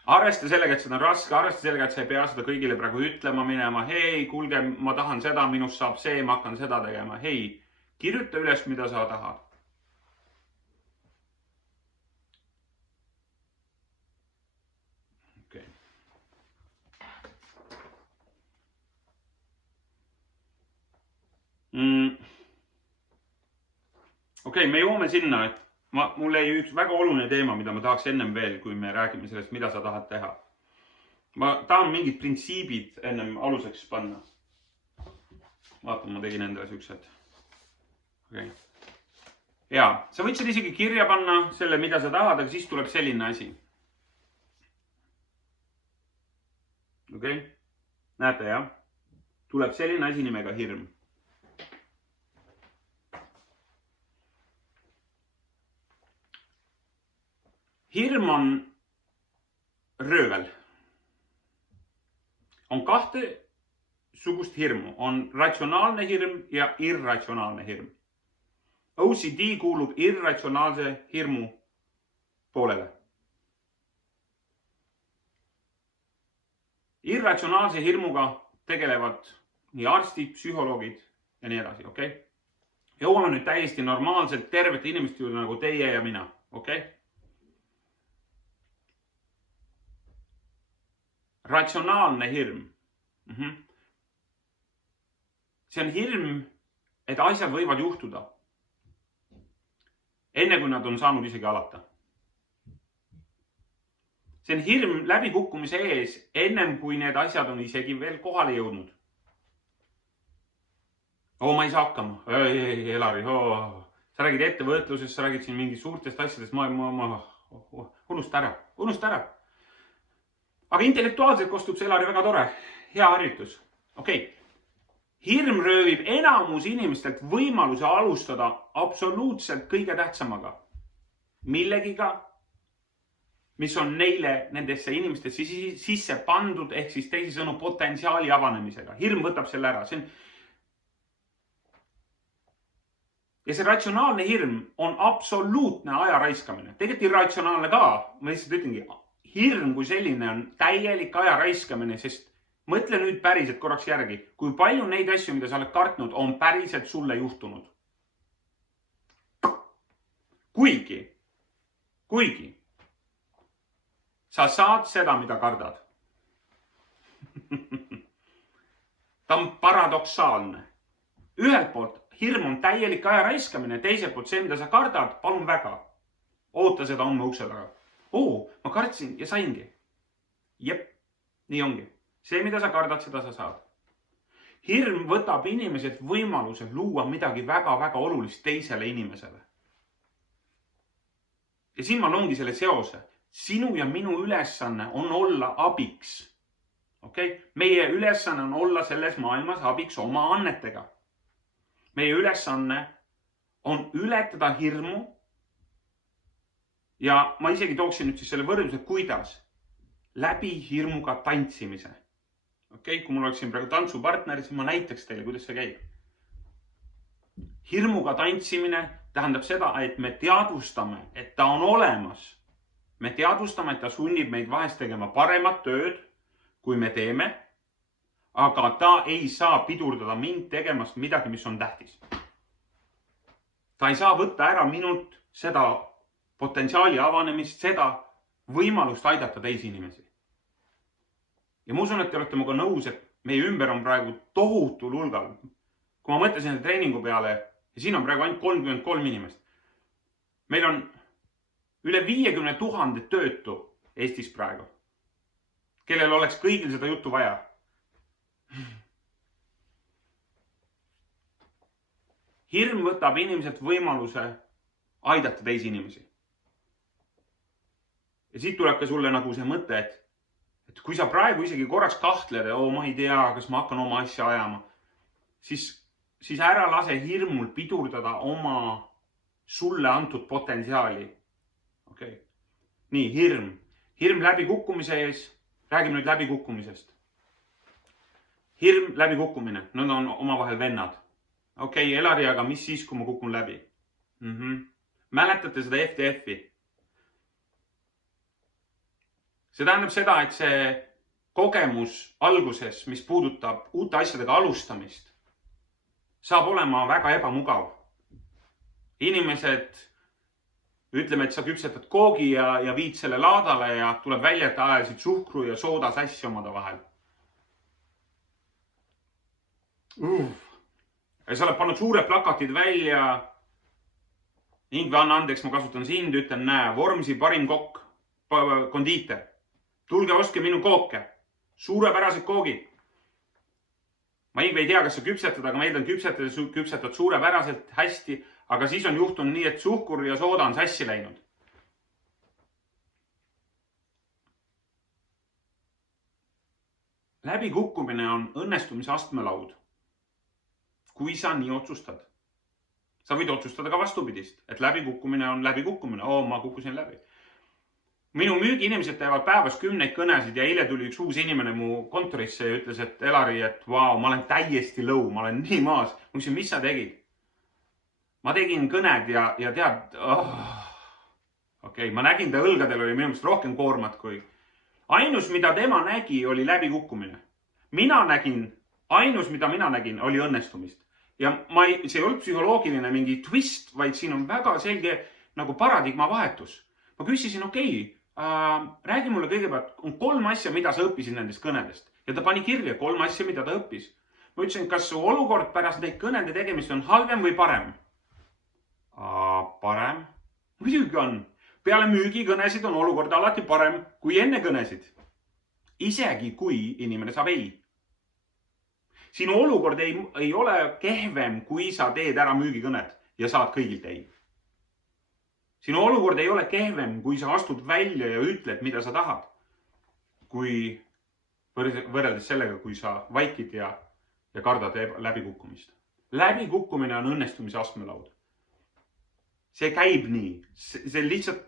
Arvesta sellega, et seda on raske, arvesta sellega, et sa ei pea seda kõigile praegu ütlema minema. Hei, kuulge, ma tahan seda, minust saab see, ma hakkan seda tegema. Hei, kirjuta üles, mida sa tahad. Okei, me jõuame sinna, et mul jäi üks väga oluline teema, mida ma tahaks ennem veel, kui me räägime sellest, mida sa tahad teha. Ma tahan mingid printsiibid ennem aluseks panna. Vaatan, ma tegin endale siuksed. Okei. Ja sa võid seda isegi kirja panna selle, mida sa tahad, aga siis tuleb selline asi. Okei? Näete, jah? Tuleb selline asi nimega hirm. Hirm on röövel. On kahte sugust hirmu. On ratsionaalne hirm ja irratsionaalne hirm. OCD kuulub irratsionaalse hirmu poolele. Irratsionaalse hirmuga tegelevad nii arstid, psühholoogid ja nii edasi, okei? Jõuame nüüd täiesti normaalselt tervete inimeste juurde nagu teie ja mina, okei? Ratsionaalne hirm. See on hirm, et asjad võivad juhtuda. Enne kui nad on saanud isegi alata. See on hirm läbikukkumise ees, ennem kui need asjad on isegi veel kohale jõudnud. Ma ei saa hakkama. Ei, Elari, sa räägid ettevõtlusest, sa räägid siin mingid suurtest asjadest, unusta ära. Aga intellektuaalselt kostub see, Elari, väga tore. Hea harjutus. Okei. Hirm röövib enamus inimestelt võimaluse alustada absoluutselt kõige tähtsamaga. Millegiga, mis on neile nendesse inimestesse sisse pandud, ehk siis teisisõnu potentsiaali avanemisega. Hirm võtab selle ära. Ja see ratsionaalne hirm on absoluutne aja raiskamine. Tegelikult irratsionaalne ka. Ma lihtsalt ütlengi, hirm kui selline on täielik aja raiskamine, sest mõtle nüüd päriselt korraks järgi, kui palju neid asju, mida sa oled kartnud, on päriselt sulle juhtunud. Kuigi sa saad seda, mida kardad. Ta on paradoksaalne. Ühelt poolt hirm on täielik aja raiskamine, teiselt poolt see, mida sa kardad, palun väga. Oota seda homme ukse taga. Ma kartsin ja saingi. Jep, nii ongi. See, mida sa kardad, seda sa saad. Hirm võtab inimeselt võimaluse luua midagi väga-väga olulist teisele inimesele. Ja siin ma loongi selle seose. Sinu ja minu ülesanne on olla abiks. Meie ülesanne on olla selles maailmas abiks oma annetega. Meie ülesanne on ületada hirmu. Ja ma isegi tooksin nüüd siis selle võrdluse, kuidas? Läbi hirmuga tantsimise. Kui mul oleks siin praegu tantsupartner, siis ma näitaks teile, kuidas see käib. Hirmuga tantsimine tähendab seda, et me teadvustame, et ta on olemas. Me teadvustame, et ta sunnib meid vahest tegema paremat tööd, kui me teeme, aga ta ei saa pidurdada mind tegemast midagi, mis on tähtis. Ta ei saa võtta ära minult seda potentsiaali avanemist, seda võimalust aidata teisi inimesi. Ja ma usun, et te olete muga nõus, et meie ümber on praegu tohutul hulgal. Kui ma mõtlesin selle treeningu peale, ja siin on praegu ainult 33 inimest. Meil on üle 50 000 töötu Eestis praegu, kellel oleks kõigil seda juttu vaja. Hirm võtab inimeselt võimaluse aidata teisi inimesi. Ja siit tuleb ka sulle nagu see mõte, et kui sa praegu isegi korraks kahtled, ma ei tea, kas ma hakkan oma asja ajama, siis ära lase hirmul pidurdada oma sulle antud potentsiaali. Nii, hirm. Hirm läbikukkumise ees. Räägime nüüd läbikukkumisest. Hirm, läbikukkumine. Nad on omavahel vennad. Elari, aga mis siis, kui ma kukun läbi? Mäletate seda FTF-i? See tähendab seda, et see kogemus alguses, mis puudutab uute asjadega alustamist, saab olema väga ebamugav. Inimesed, ütleme, et sa küpsetad koogi ja viid selle laadale ja tuleb välja, et ajasid suhkru ja sooda sassi omada vahel. Ja sa oled pannud suured plakatid välja. Ingve, anna andeks, ma kasutan sind, ütlen, näe, Vormsi parim kokk, kondiiter. Tulge, ostke minu kooke. Suurepärased koogid. Ma Ingve ei tea, kas sa küpsetad, aga ma eeldan küpsetad suurepäraselt hästi. aga siis on juhtunud nii, et suhkur ja sooda on sassi läinud. Läbikukkumine on õnnestumise astmelaud. Kui sa nii otsustad. Sa võid otsustada ka vastupidist, et läbikukkumine on läbikukkumine. Ma kukkusin läbi. Minu müügiinimesed teevad päevas 10 kõnesid ja eile tuli üks uus inimene mu kontorisse ja ütles, et Elari, et vau, ma olen täiesti lõu, ma olen nii maas. Ma küsin, mis sa tegid? Ma tegin kõned ja tead, ma nägin ta õlgadel oli minu meelest rohkem koormat kui. Ainus, mida tema nägi, oli läbikukkumine. Ainus, mida mina nägin, oli õnnestumist. Ja see ei olnud psühholoogiline mingi twist, vaid siin on väga selge nagu paradigma vahetus. Ma küsisin, räägi mulle kõigepealt, on 3 asja, mida sa õppisid nendest kõnedest. Ja ta pani kirja 3 asja, mida ta õppis. Ma ütlesin, kas su olukord pärast neid kõnede tegemist on halvem või parem? Parem? Muidugi on. Peale müügikõnesid on olukord alati parem kui enne kõnesid. Isegi kui inimene saab ei. Sinu olukord ei ole kehvem, kui sa teed ära müügikõned ja saad kõigilt ei. Sinu olukord ei ole kehvem, kui sa astud välja ja ütled, mida sa tahad. Kui võrreldes sellega, kui sa vaikid ja kardad läbikukkumist. Läbikukkumine on õnnestumise astmelaud. See käib nii. See lihtsalt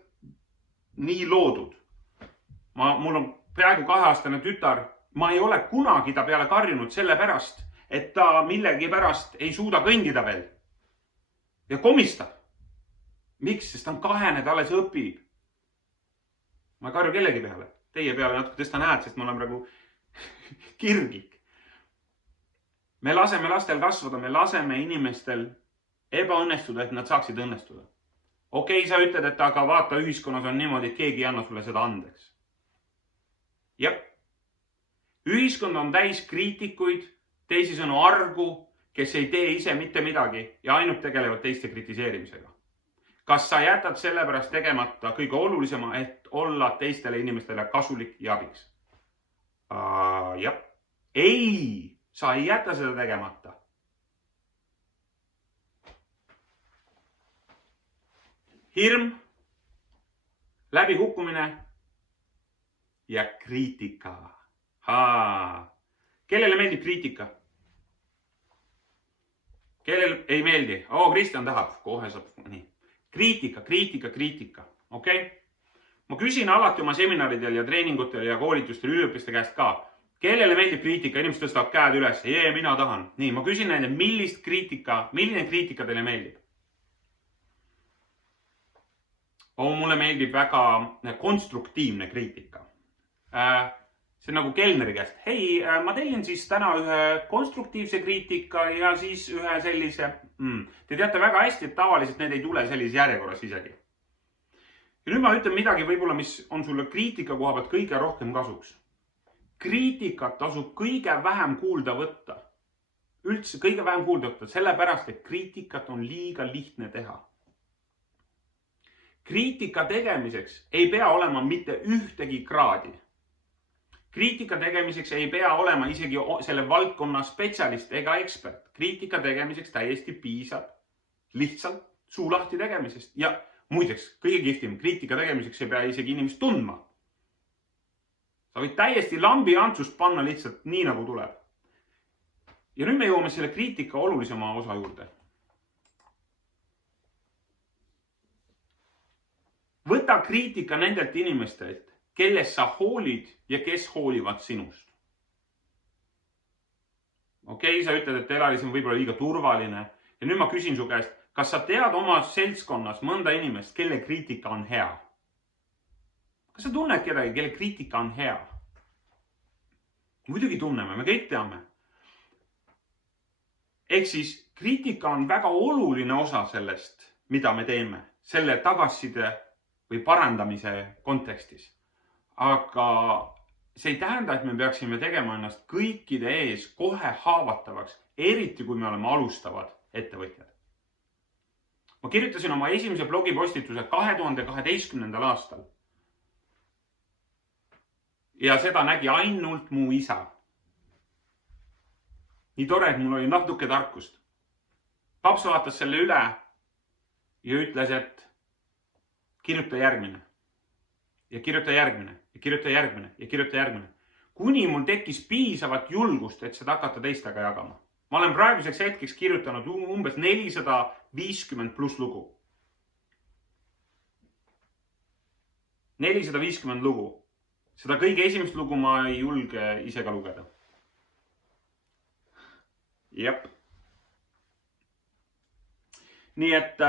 nii loodud. Mul on peaaegu 2-aastane tütar. Ma ei ole kunagi ta peale karjunud selle pärast, et ta millegi pärast ei suuda kõndida veel. Ja komistab. Miks? Sest ta on 2, ta alles õpib. Ma ei karju kellegi peale. Teie peale natuke tõstan hääd, sest ma olen praegu kirglik. Me laseme lastel kasvada, me laseme inimestel ebaõnnestuda, et nad saaksid õnnestuda. Sa ütled, et aga vaata, ühiskonnas on niimoodi, et keegi ei anna sulle seda andeks. Jah. Ühiskond on täis kriitikuid, teisisõnu argu, kes ei tee ise mitte midagi ja ainult tegelevad teiste kritiseerimisega. Kas sa jätad selle pärast tegemata kõige olulisema, et olla teistele inimestele kasulik ja abiks? Jah. Ei, sa ei jäta seda tegemata. Hirm, läbikukkumine ja kriitika. Kellele meeldib kriitika? Kellele ei meeldi? Kristjan tahab, kohe saab. Nii. Kriitika. Ma küsin alati oma seminaridel ja treeningutel ja koolitustel üliõpilaste käest ka. Kellele meeldib kriitika? Inimesed tõstavad käed üles. Mina tahan. Nii, ma küsin neile, milline kriitika teile meeldib? Mulle meeldib väga konstruktiivne kriitika. See on nagu kelneri käest. Hei, ma tellin siis täna ühe konstruktiivse kriitika ja siis ühe sellise. Te teate väga hästi, et tavaliselt need ei tule sellise järjekorras isegi. Ja nüüd ma ütlen midagi võib-olla, mis on sulle kriitika koha pealt kõige rohkem kasuks. Kriitikat tasub kõige vähem kuulda võtta. Üldse kõige vähem kuulda võtta, sellepärast, et kriitikat on liiga lihtne teha. Kriitika tegemiseks ei pea olema mitte ühtegi kraadi. Kriitika tegemiseks ei pea olema isegi selle valdkonna spetsialist ega ekspert. Kriitika tegemiseks täiesti piisab lihtsalt suu lahti tegemisest. Ja muideks, kõige kihvtim, kriitika tegemiseks ei pea isegi inimest tundma. Sa võid täiesti lambi antsust panna lihtsalt nii, nagu tuleb. Ja nüüd me jõuame selle kriitika olulisema osa juurde. Võta kriitika nendelt inimestelt, kellest sa hoolid ja kes hoolivad sinust. Sa ütled, et Elari, see on võib-olla liiga turvaline. Ja nüüd ma küsin su käest, kas sa tead oma seltskonnas mõnda inimest, kelle kriitika on hea? Kas sa tunned kedagi, kelle kriitika on hea? Muidugi tunneme, me kõik teame. Ehk siis kriitika on väga oluline osa sellest, mida me teeme, selle tagasiside või parandamise kontekstis. Aga see ei tähenda, et me peaksime tegema ennast kõikide ees kohe haavatavaks, eriti kui me oleme alustavad ettevõtjad. Ma kirjutasin oma esimese blogipostituse 2012. aastal. Ja seda nägi ainult mu isa. Nii tore, et mul oli natuke tarkust. Paps vaatas selle üle ja ütles, et kirjuta järgmine ja kirjuta järgmine ja kirjuta järgmine ja kirjuta järgmine. Kuni mul tekkis piisavat julgust, et seda hakata teistega jagama. Ma olen praeguseks hetkeks kirjutanud umbes 450 pluss lugu. 450 lugu. Seda kõige esimest lugu ma ei julge ise ka lugeda. Jep. Nii et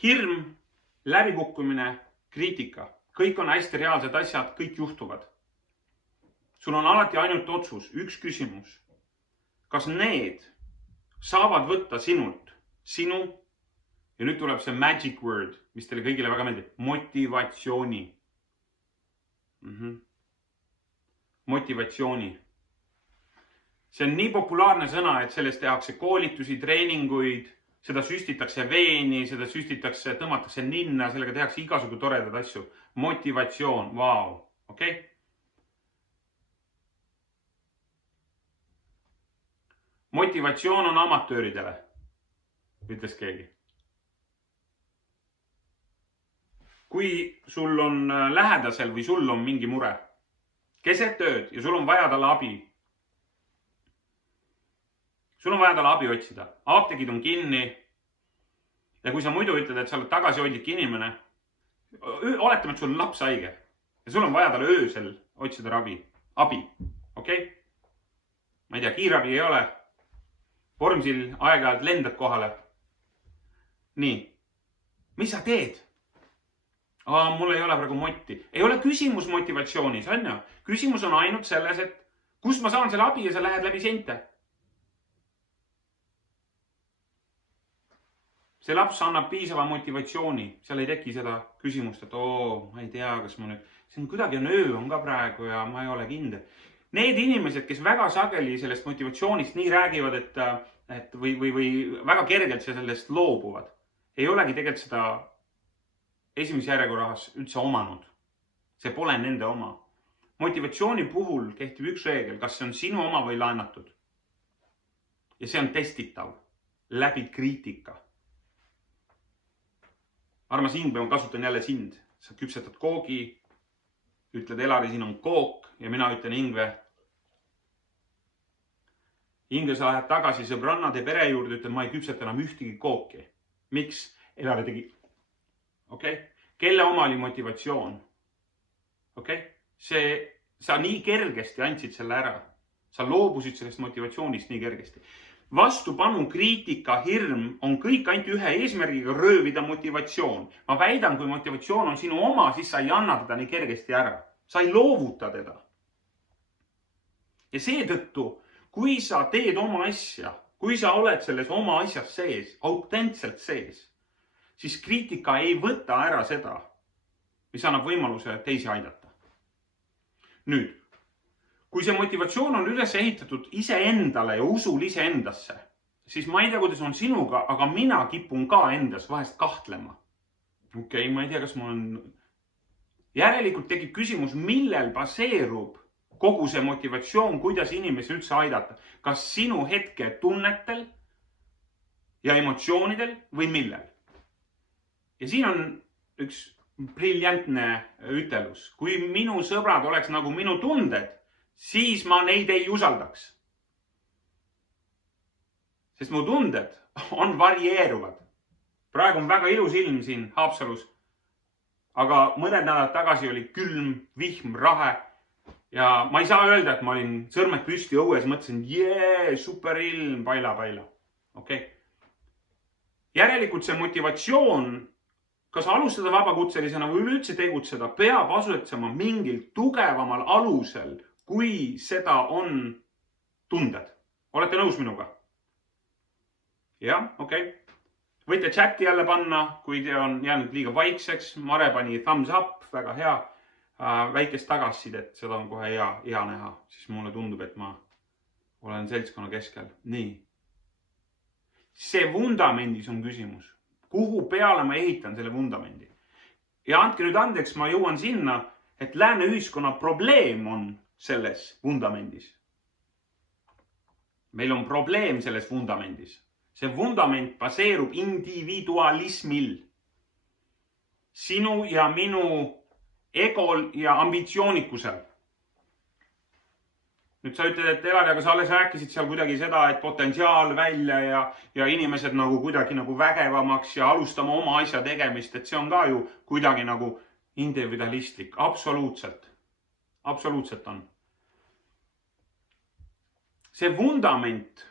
hirm, läbikukkumine, kriitika. Kõik on hästi reaalsed asjad, kõik juhtuvad. Sul on alati ainult otsus, üks küsimus. Kas need saavad võtta sinult, sinu, ja nüüd tuleb see magic word, mis teile kõigile väga meeldib, motivatsiooni. Motivatsiooni. See on nii populaarne sõna, et sellest tehakse koolitusi, treeninguid, seda süstitakse veeni, seda süstitakse, tõmmatakse ninna, sellega tehakse igasugu toredad asju. Motivatsioon, vau, okei? Motivatsioon on amatööridele, ütles keegi. Kui sul on lähedasel või sul on mingi mure, keset tööd ja sul on vaja talle abi. Sul on vaja talle abi otsida. Apteegid on kinni. Ja kui sa muidu ütled, et sa oled tagasihoidlik inimene, oletame, et sul on laps haige ja sul on vaja talle öösel otsida abi. Okei? Ma ei tea, kiirabi ei ole. Vormsil aeg-ajalt lendad kohale. Nii. Mis sa teed? Mul ei ole praegu moti. Ei ole küsimus motivatsioonis, on ju? Küsimus on ainult selles, et kust ma saan selle abi ja sa lähed läbi seinte. See laps annab piisava motivatsiooni. Seal ei teki seda küsimust, et ma ei tea, kas ma nüüd... See on kuidagi öö on ka praegu ja ma ei ole kindel. Need inimesed, kes väga sageli sellest motivatsioonist nii räägivad, või väga kergelt sellest loobuvad, ei olegi tegelikult seda esimese järjekorras üldse omanud. See pole nende oma. Motivatsiooni puhul kehtib üks reegel, kas see on sinu oma või laenatud. Ja see on testitav läbi kriitika. Armas Ingve, ma kasutan jälle sind. Sa küpsetad koogi, ütled Elari, siin on kook ja mina ütlen Ingve. Ingve, sa lähed tagasi sõbrannade pere juurde, ütled, ma ei küpseta enam ühtegi kooki. Miks? Elari tegi. Okei? Kelle oma oli motivatsioon? Okei? Sa nii kergesti andsid selle ära. Sa loobusid sellest motivatsioonist nii kergesti. Vastupanu, kriitika, hirm on kõik ainult ühe eesmärgiga röövida motivatsioon. Ma väidan, kui motivatsioon on sinu oma, siis sa ei anna teda nii kergesti ära. Sa ei loovuta teda. Ja seetõttu, kui sa teed oma asja, kui sa oled selles oma asjas sees, autentselt sees, siis kriitika ei võta ära seda, mis annab võimaluse teisi aidata. Nüüd, kui see motivatsioon on üles ehitatud iseendale ja usul iseendasse, siis ma ei tea, kuidas on sinuga, aga mina kipun ka endas vahest kahtlema. Okei, ma ei tea, kas ma olen... Järelikult tekib küsimus, millel baseerub kogu see motivatsioon, kuidas inimesi üldse aidata. Kas sinu hetke tunnetel ja emotsioonidel või millel? Ja siin on üks briljantne ütelus. Kui minu sõbrad oleks nagu minu tunded, siis ma neid ei usaldaks. Sest mu tunded on varieeruvad. Praegu on väga ilus ilm siin Haapsalus, aga mõned nädalad tagasi oli külm, vihm, rahe ja ma ei saa öelda, et ma olin sõrmed püsti õues, mõtlesin, super ilm, paila. Okei. Järelikult see motivatsioon, kas alustada vabakutselisena või üleüldse tegutseda, peab asetsema mingil tugevamal alusel, kui seda on tunded. Olete nõus minuga? Jah, okei. Võite chati jälle panna, kui te on jäänud liiga vaikseks. Mare pani thumbs up, väga hea. Väikest tagasisidet, seda on kohe hea näha. Siis mulle tundub, et ma olen seltskonna keskel. Nii. See vundamendis on küsimus. Kuhu peale ma ehitan selle vundamendi? Ja andke nüüd andeks, ma jõuan sinna, et lääne ühiskonna probleem on selles vundamendis. Meil on probleem selles vundamendis. See vundament baseerub individualismil. Sinu ja minu egol ja ambitsioonikusel. Nüüd sa ütled, et Elari, aga sa alles rääkisid seal kuidagi seda, et potentsiaal välja ja inimesed nagu kuidagi nagu vägevamaks ja alustama oma asja tegemist, et see on ka ju kuidagi nagu individualistlik. Absoluutselt. Absoluutselt on. See vundament.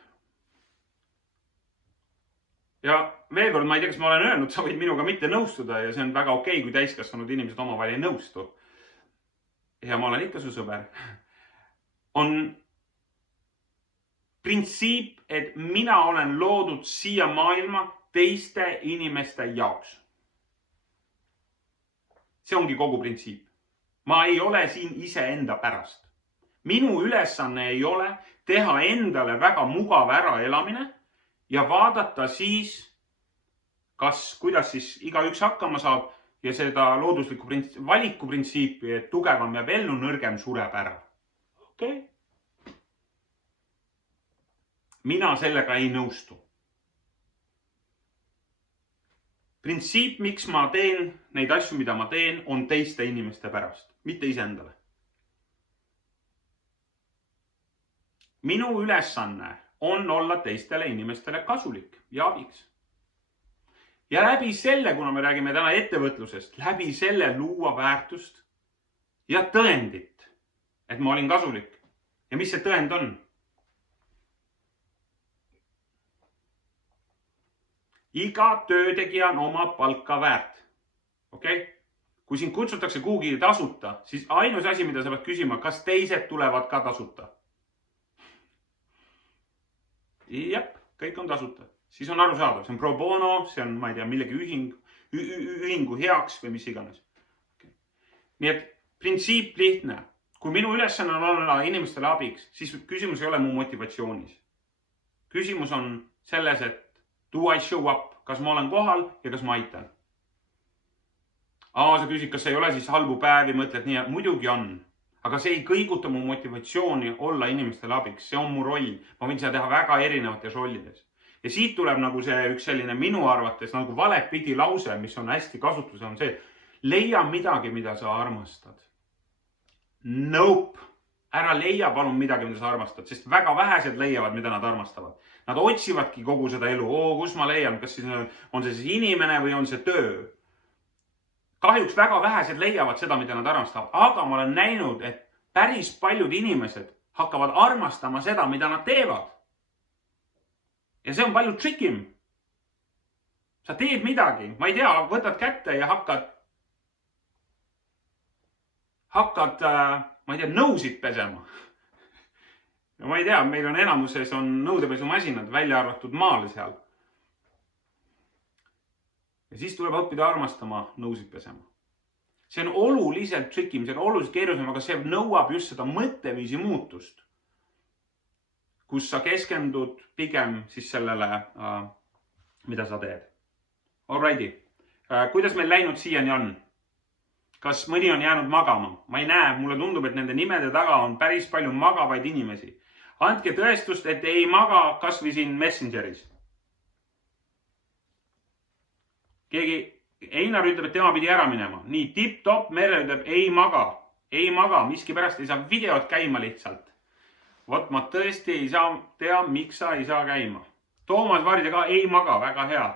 Ja veel kord, ma ei tea, kas ma olen öelnud, sa võid minuga mitte nõustuda ja see on väga okei, kui täiskasvanud inimesed omavahel ei nõustu. Ja ma olen ikka su sõber. On printsiip, et mina olen loodud siia maailma teiste inimeste jaoks. See ongi kogu printsiip. Ma ei ole siin iseenda pärast. Minu ülesanne ei ole teha endale väga mugav äraelamine ja vaadata siis, kuidas siis igaüks hakkama saab ja seda looduslikku valikuprintsiipi, et tugevam jääb ellu, nõrgem sureb ära. Okei. Mina sellega ei nõustu. Printsiip, miks ma teen neid asju, mida ma teen, on teiste inimeste pärast, mitte iseendale. Minu ülesanne on olla teistele inimestele kasulik ja abiks. Ja läbi selle, kuna me räägime täna ettevõtlusest, läbi selle luua väärtust ja tõendit, et ma olin kasulik. Ja mis see tõend on? Iga töötegija on oma palka väärt. Okay? Kui sind kutsutakse kuhugi tasuta, siis ainus asi, mida sa pead küsima, kas teised tulevad ka tasuta? Jep, kõik on tasuta. Siis on arusaadav. See on pro bono, see on, ma ei tea, millegi ühingu heaks või mis iganes. Okay. Nii et printsiip lihtne. Kui minu ülesanne on olla inimestele abiks, siis küsimus ei ole mu motivatsioonis. Küsimus on selles, et do I show up? Kas ma olen kohal ja kas ma aitan? Sa küsid, kas ei ole siis halbu päevi, mõtled nii, muidugi on. Aga see ei kõiguta mu motivatsiooni olla inimestele abiks. See on mu roll. Ma võin seda teha väga erinevates rollides. Ja siit tuleb nagu see üks selline minu arvates nagu valepidi lause, mis on hästi kasutusel, on see, leia midagi, mida sa armastad. Nope. Ära leia palun midagi, mida sa armastad, sest väga vähesed leiavad, mida nad armastavad. Nad otsivadki kogu seda elu. Kus ma leian, kas siis on see siis inimene või on see töö? Kahjuks väga vähesed leiavad seda, mida nad armastavad. Aga ma olen näinud, et päris paljud inimesed hakkavad armastama seda, mida nad teevad. Ja see on palju trickim. Sa teed midagi, ma ei tea, võtad kätte ja hakkad, ma ei tea, nõusid pesema. Ja ma ei tea, meil on enamuses on nõudepesumasinad välja arvatud maal seal. Ja siis tuleb õppida armastama nõusid pesema. See on oluliselt trickim, see on oluliselt keerulisem, aga see nõuab just seda mõtteviisi muutust, kus sa keskendud pigem siis sellele, mida sa teed. Alrighty. Kuidas meil läinud siiani on? Kas mõni on jäänud magama? Ma ei näe, mulle tundub, et nende nimede taga on päris palju magavaid inimesi. Andke tõestust, et ei maga kas või siin Messengeris. Keegi, Einar ütleb, et tema pidi ära minema. Nii, tipp-top, Merle ütleb, ei maga. Ei maga, miski pärast ei saa videot käima lihtsalt. Vot ma tõesti ei saa tea, miks sa ei saa käima. Toomas Varide ka ei maga, väga hea.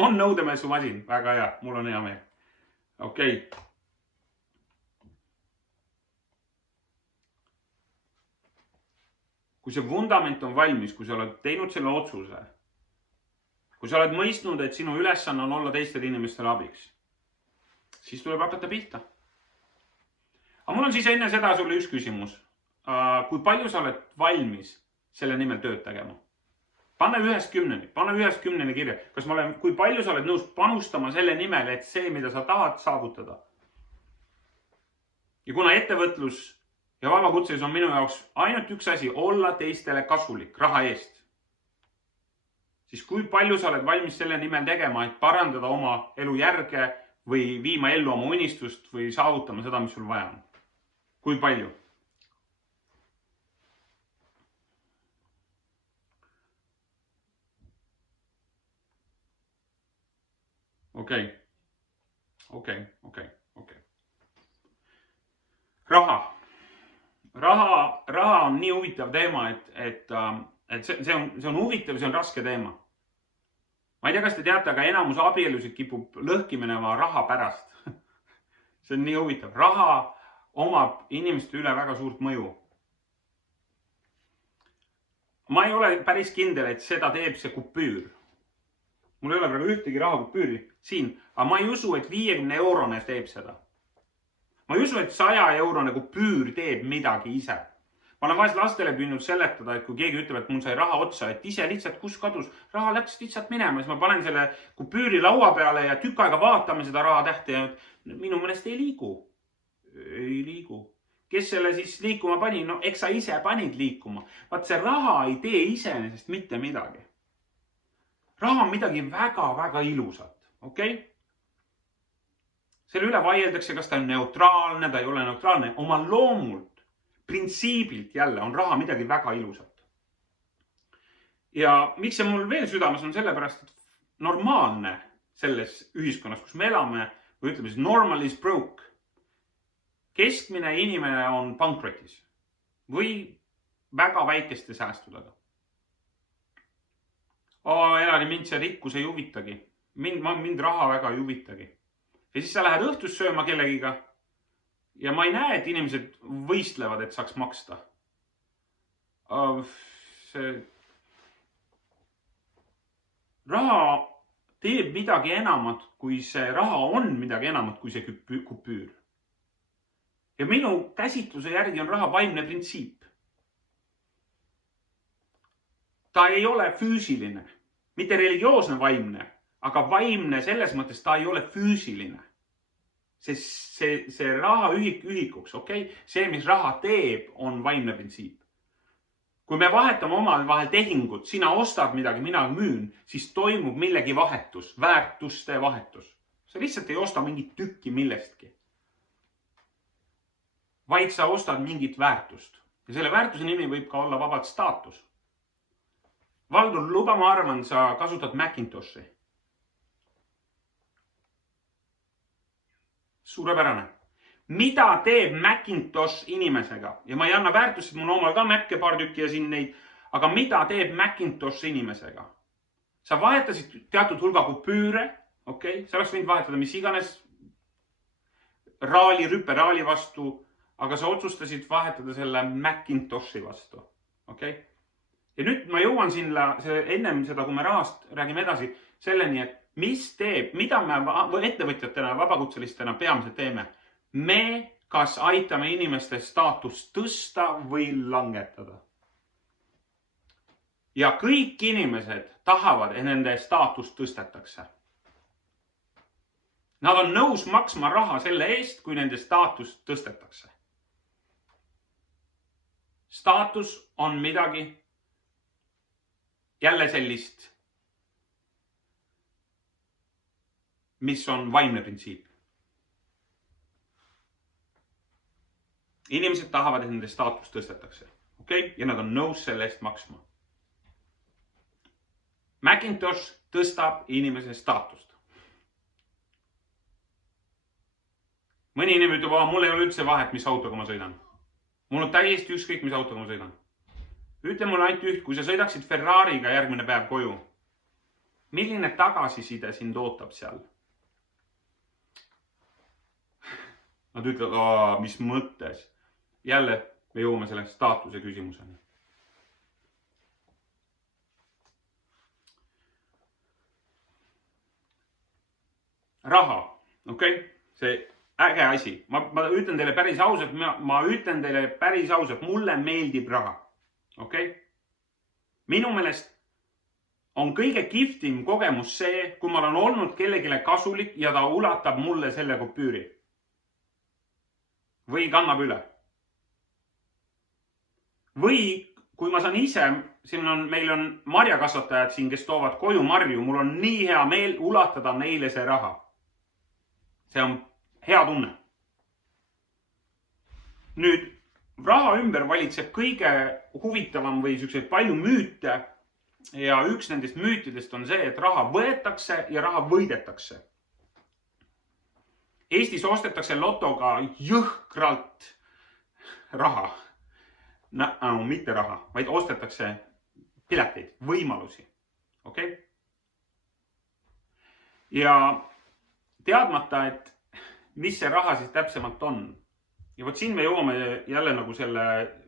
On nõudemesumasin, väga hea, mul on hea meel. Okei. Kui see vundament on valmis, kui sa oled teinud selle otsuse, kui sa oled mõistnud, et sinu ülesanne on olla teistele inimestele abiks, siis tuleb hakata pihta. Aga mul on siis enne seda sulle üks küsimus. Kui palju sa oled valmis selle nimel tööd tegema? Pane 1-10 kirja. Kui palju sa oled nõus panustama selle nimel, et see, mida sa tahad saavutada? Ja kuna ettevõtlus ja vabakutselis on minu jaoks ainult üks asi, olla teistele kasulik raha eest, siis kui palju sa oled valmis selle nimel tegema, et parandada oma elu järge või viima ellu oma unistust või saavutama seda, mis sul vaja on? Kui palju? okei. Raha on nii huvitav teema, et see on huvitav, see on raske teema. Ma ei tea, kas te teate, aga enamus abielusid kipub lõhki minema raha pärast. See on nii huvitav. Raha omab inimeste üle väga suurt mõju. Ma ei ole päris kindel, et seda teeb see kupüür. Mul ei ole praegu ühtegi rahakupüüri siin, aga ma ei usu, et 50-eurone teeb seda. Ma ei usu, et 100-eurone kupüür teeb midagi ise. Ma olen vahest lastele püüdnud seletada, et kui keegi ütleb, et mul sai raha otsa, et ise lihtsalt kus kadus, raha läks lihtsalt minema, siis ma panen selle kupüüri laua peale ja tükk aega vaatame seda rahatähti ja minu meelest ei liigu. Ei liigu. Kes selle siis liikuma pani? No eks sa ise panid liikuma. Vaat see raha ei tee iseenesest mitte midagi. Raha on midagi väga-väga ilusat, okei? Selle üle vaieldakse, kas ta on neutraalne, ta ei ole neutraalne. Oma loomult, printsiibilt jälle on raha midagi väga ilusat. Ja miks see mul veel südames on sellepärast, et normaalne selles ühiskonnas, kus me elame, või ütleme siis normal is broke. Keskmine inimene on pankrotis või väga väikeste säästudega. Elani, mind see rikkus ei huvitagi. Mind raha väga ei huvitagi. Ja siis sa lähed õhtus sööma kellegiga ja ma ei näe, et inimesed võistlevad, et saaks maksta. Raha teeb midagi enamat, kui see raha on midagi enamat, kui see kupüür. Ja minu käsitluse järgi on raha vaimne printsiip. Ta ei ole füüsiline, mitte religioosne vaimne, aga vaimne selles mõttes ta ei ole füüsiline. See raha ühikuks, okei? See, mis raha teeb, on vaimne printsiip. Kui me vahetame omad vahel tehingut, sina ostad midagi, mina müün, siis toimub millegi vahetus, väärtuste vahetus. Sa lihtsalt ei osta mingit tükki millestki. Vaid sa ostad mingit väärtust. Ja selle väärtuse nimi võib ka olla vabalt staatus. Valdur, luba, ma arvan, sa kasutad Macintoshi. Suurepärane. Mida teeb Macintosh inimesega? Ja ma ei anna väärtust, et mul omal ka Mac'e paar tükki ja siin neid, aga mida teeb Macintosh inimesega? Sa vahetasid teatud hulga kupüüre, okei? Sa oleks võinud vahetada mis iganes rüperaali vastu, aga sa otsustasid vahetada selle Macintoshi vastu, okei? Ja nüüd ma jõuan sinna ennem seda, kui me rahast räägime edasi, selleni, et mis teeb, mida me ettevõtjatena, vabakutselistena peamiselt teeme? Me kas aitame inimeste staatust tõsta või langetada. Ja kõik inimesed tahavad, et nende staatust tõstetakse. Nad on nõus maksma raha selle eest, kui nende staatust tõstetakse. Staatus on midagi jälle sellist, mis on vaimne printsiip. Inimesed tahavad, et nende staatus tõstetakse. Okay? Ja nad on nõus selle eest maksma. Macintosh tõstab inimese staatust. Mõni inimene ütleb, mul ei ole üldse vahet, mis autoga ma sõidan. Mul on täiesti ükskõik, mis autoga ma sõidan. Ütle mulle ainult üht, kui sa sõidaksid Ferrariga järgmine päev koju. Milline tagasiside sind ootab seal? Nad ütlevad, mis mõttes? Jälle me jõuame selle staatuse küsimuseni. Raha, okei? See äge asi. Ma ütlen teile päris ausalt, mulle meeldib raha. Okei? Minu meelest on kõige kihvtim kogemus see, kui ma olen olnud kellegile kasulik ja ta ulatab mulle selle kupüüri. Või kannab üle. Või kui ma saan ise, meil on marjakasvatajad siin, kes toovad koju marju, mul on nii hea meel ulatada neile see raha. See on hea tunne. Nüüd, raha ümber valitseb kõige huvitavam või selliseid palju müüte ja üks nendest müütidest on see, et raha võetakse ja raha võidetakse. Eestis ostetakse lotoga jõhkralt raha. No, mitte raha, vaid ostetakse pileteid, võimalusi. Okay? Ja teadmata, et mis see raha siis täpsemalt on. Ja võt siin me jõuame jälle nagu selle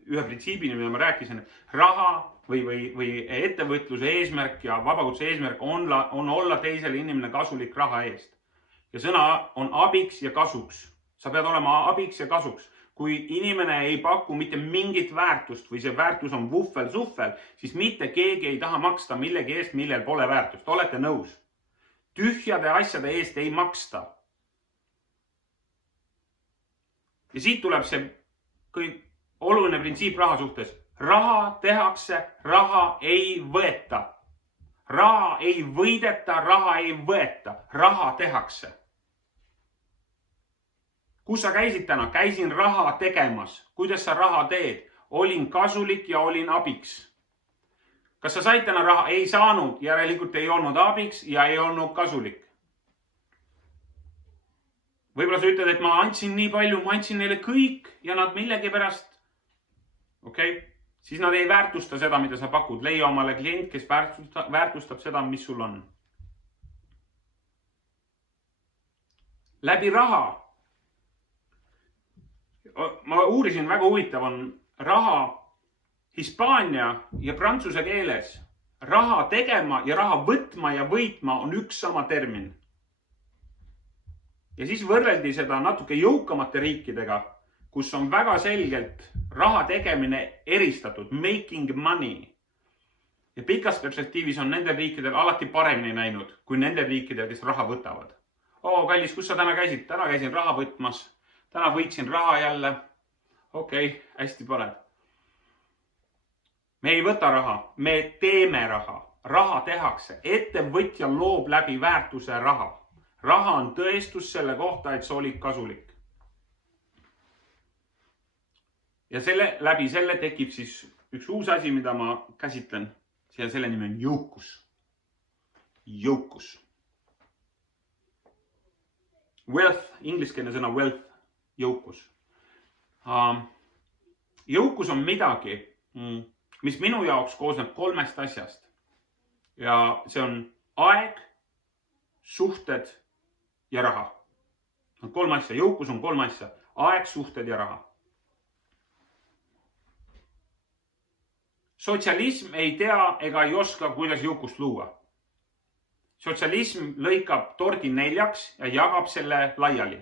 ühe printsiibini, mida ma rääkisin, et raha või ettevõtluse eesmärk ja vabakutse eesmärk on olla teisele inimene kasulik raha eest. Ja sõna on abiks ja kasuks. Sa pead olema abiks ja kasuks. Kui inimene ei paku mitte mingit väärtust või see väärtus on vuffel-suffel, siis mitte keegi ei taha maksta millegi eest, millel pole väärtust. Olete nõus? Tühjade asjade eest ei maksta. Ja siit tuleb see kõik oluline printsiip raha suhtes. Raha tehakse, raha ei võeta. Raha ei võideta, raha ei võeta. Raha tehakse. Kus sa käisid täna? Käisin raha tegemas. Kuidas sa raha teed? Olin kasulik ja olin abiks. Kas sa said täna raha? Ei saanud. Järelikult ei olnud abiks ja ei olnud kasulik. Võib-olla sa ütled, et ma andsin nii palju, ma andsin neile kõik ja nad millegi pärast. Okei? Siis nad ei väärtusta seda, mida sa pakud. Leia omale klient, kes väärtustab seda, mis sul on. Läbi raha. Ma uurisin, väga huvitav on raha hispaania ja prantsuse keeles. Raha tegema ja raha võtma ja võitma on üks sama termin. Ja siis võrreldi seda natuke jõukamate riikidega, kus on väga selgelt raha tegemine eristatud, making money. Ja pikas perspektiivis on nendel riikidel alati paremini näinud, kui nendel riikidel, kes raha võtavad. Kallis, kus sa täna käisid? Täna käisin raha võtmas. Täna võitsin raha jälle. Okei, hästi parem. Me ei võta raha, me teeme raha. Raha tehakse. Ettevõtja loob läbi väärtuse raha. Raha on tõestus selle kohta, et sa olid kasulik. Ja läbi selle tekib siis üks uus asi, mida ma käsitlen. Ja selle nimi on jõukus. Jõukus. Wealth, ingliskeelne sõna wealth, jõukus. Jõukus on midagi, mis minu jaoks koosneb 3 asjast. Ja see on aeg, suhted ja raha. 3 asja. Jõukus on 3 asja. Aeg, suhted ja raha. Sotsialism ei tea ega ei oska, kuidas jõukust luua. Sotsialism lõikab tordi 4 ja jagab selle laiali.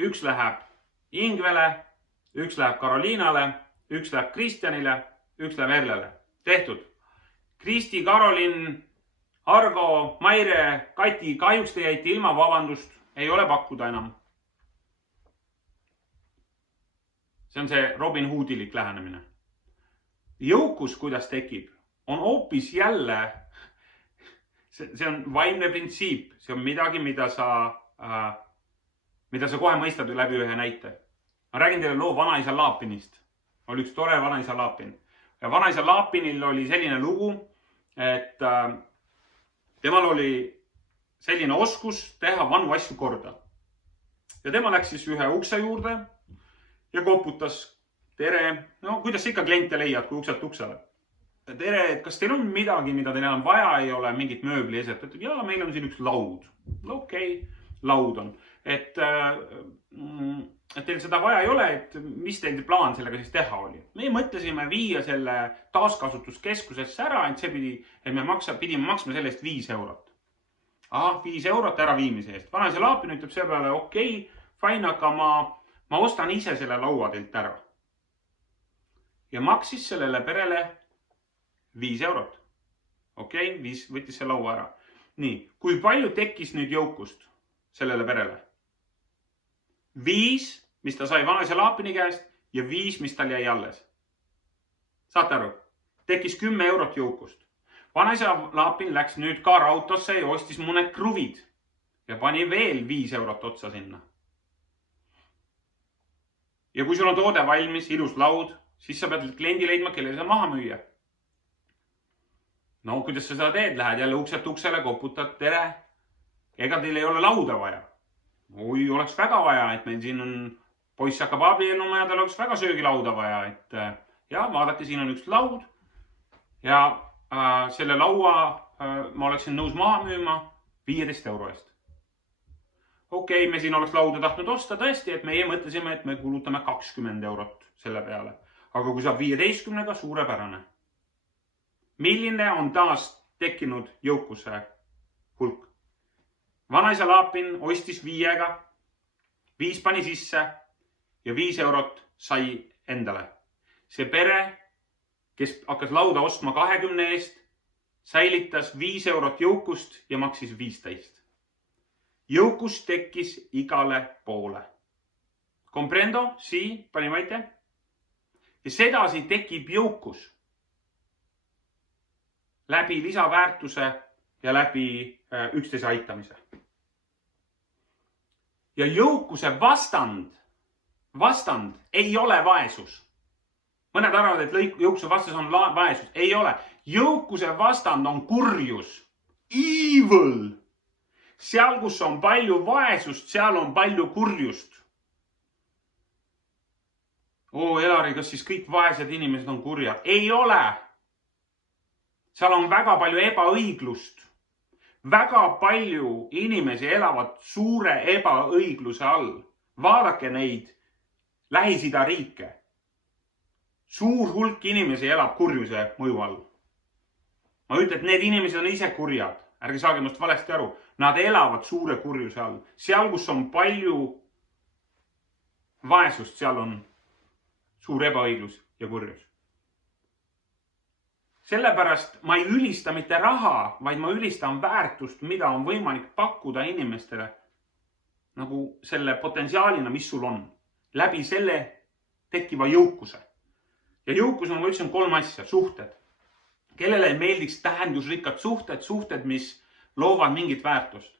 Üks läheb Ingvele, üks läheb Karoliinale, üks läheb Kristjanile, üks läheb Erlele. Tehtud. Kristi, Karolin, Argo, Maire, Kati, kahjuks te jäite ilma, vabandust, ei ole pakkuda enam. See on see Robin Hoodilik lähenemine. Jõukus, kuidas tekib, on hoopis jälle, see on vaimne printsiip, see on midagi, mida sa kohe mõistad läbi ühe näite. Ma räägin teile loo vanaisa Laapinist. Oli üks tore vanaisa Laapin. Ja vanaisa Laapinil oli selline lugu, et temal oli selline oskus teha vanu asju korda. Ja tema läks siis ühe ukse juurde ja koputas. Tere, no kuidas sa ikka kliente leiad, kui ukselt uksele? Tere, et kas teil on midagi, mida teil enam vaja ei ole, mingit mööbli eset? Ja meil on siin üks laud. Okei, laud on. Et teil seda vaja ei ole, et mis teil plaan sellega siis teha oli? Me mõtlesime viia selle taaskasutuskeskusesse ära, et me pidime maksma selle eest 5 eurot. 5 eurot ära viimise eest. Vanaisa Laapin ütleb selle peale, okei, fine, aga ma ostan ise selle laua teilt ära. Ja maksis sellele perele 5 eurot. Okei, võttis see laua ära. Nii, kui palju tekkis nüüd jõukust sellele perele? 5, mis ta sai vanaisa Laapini käest ja 5, mis tal jäi alles. Saate aru? Tekkis 10 eurot jõukust. Vanaisa Laapin läks nüüd kaarautosse ja ostis mõned kruvid ja pani veel 5 eurot otsa sinna. Ja kui sul on toode valmis, ilus laud, siis sa pead kliendi leidma, kellele sa maha müüa. No, kuidas sa seda teed? Lähed jälle ukselt uksele, koputad, tere. Ega teil ei ole lauda vaja. oi, oleks väga vaja, et meil siin on, poiss hakkab abielluma ja tal oleks väga söögilauda vaja, et ja vaadake, siin on üks laud ja selle laua ma oleksin nõus maha müüma 15 euro eest. Okei, me siin oleks lauda tahtnud osta tõesti, et meie mõtlesime, et me kulutame 20 eurot selle peale. Aga kui saab 15-ga, suurepärane. Milline on taas tekkinud jõukuse hulk? Vanaisa Laapin ostis 5-ga, 5 pani sisse ja 5 eurot sai endale. See pere, kes hakkas lauda ostma 20 eest, säilitas 5 eurot jõukust ja maksis 15. Jõukus tekkis igale poole. Comprendo? Si? Panimate? Ja sedasi tekib jõukus läbi lisaväärtuse ja läbi üksteise aitamise. Ja jõukuse vastand ei ole vaesus. Mõned arvavad, et jõukuse vastas on vaesus. Ei ole. Jõukuse vastand on kurjus. Evil. Seal, kus on palju vaesust, seal on palju kurjust. Elari, kas siis kõik vaesed inimesed on kurjad? Ei ole. Seal on väga palju ebaõiglust. Väga palju inimesi elavad suure ebaõigluse all. Vaadake neid Lähis-Ida riike. Suur hulk inimesi elab kurjuse mõju all. Ma ütlen, et need inimesed on ise kurjad. Ärge saage minust valesti aru. Nad elavad suure kurjuse all. Seal, kus on palju vaesust, seal on suur ebaõiglus ja kurjus. Sellepärast ma ei ülista mitte raha, vaid ma ülistan väärtust, mida on võimalik pakkuda inimestele nagu selle potentsiaalina, mis sul on. Läbi selle tekkiva jõukuse. Ja jõukus on, ma ütlesin, 3 asja. Suhted. Kellele meeldiks tähendusrikkad suhted, mis loovad mingit väärtust.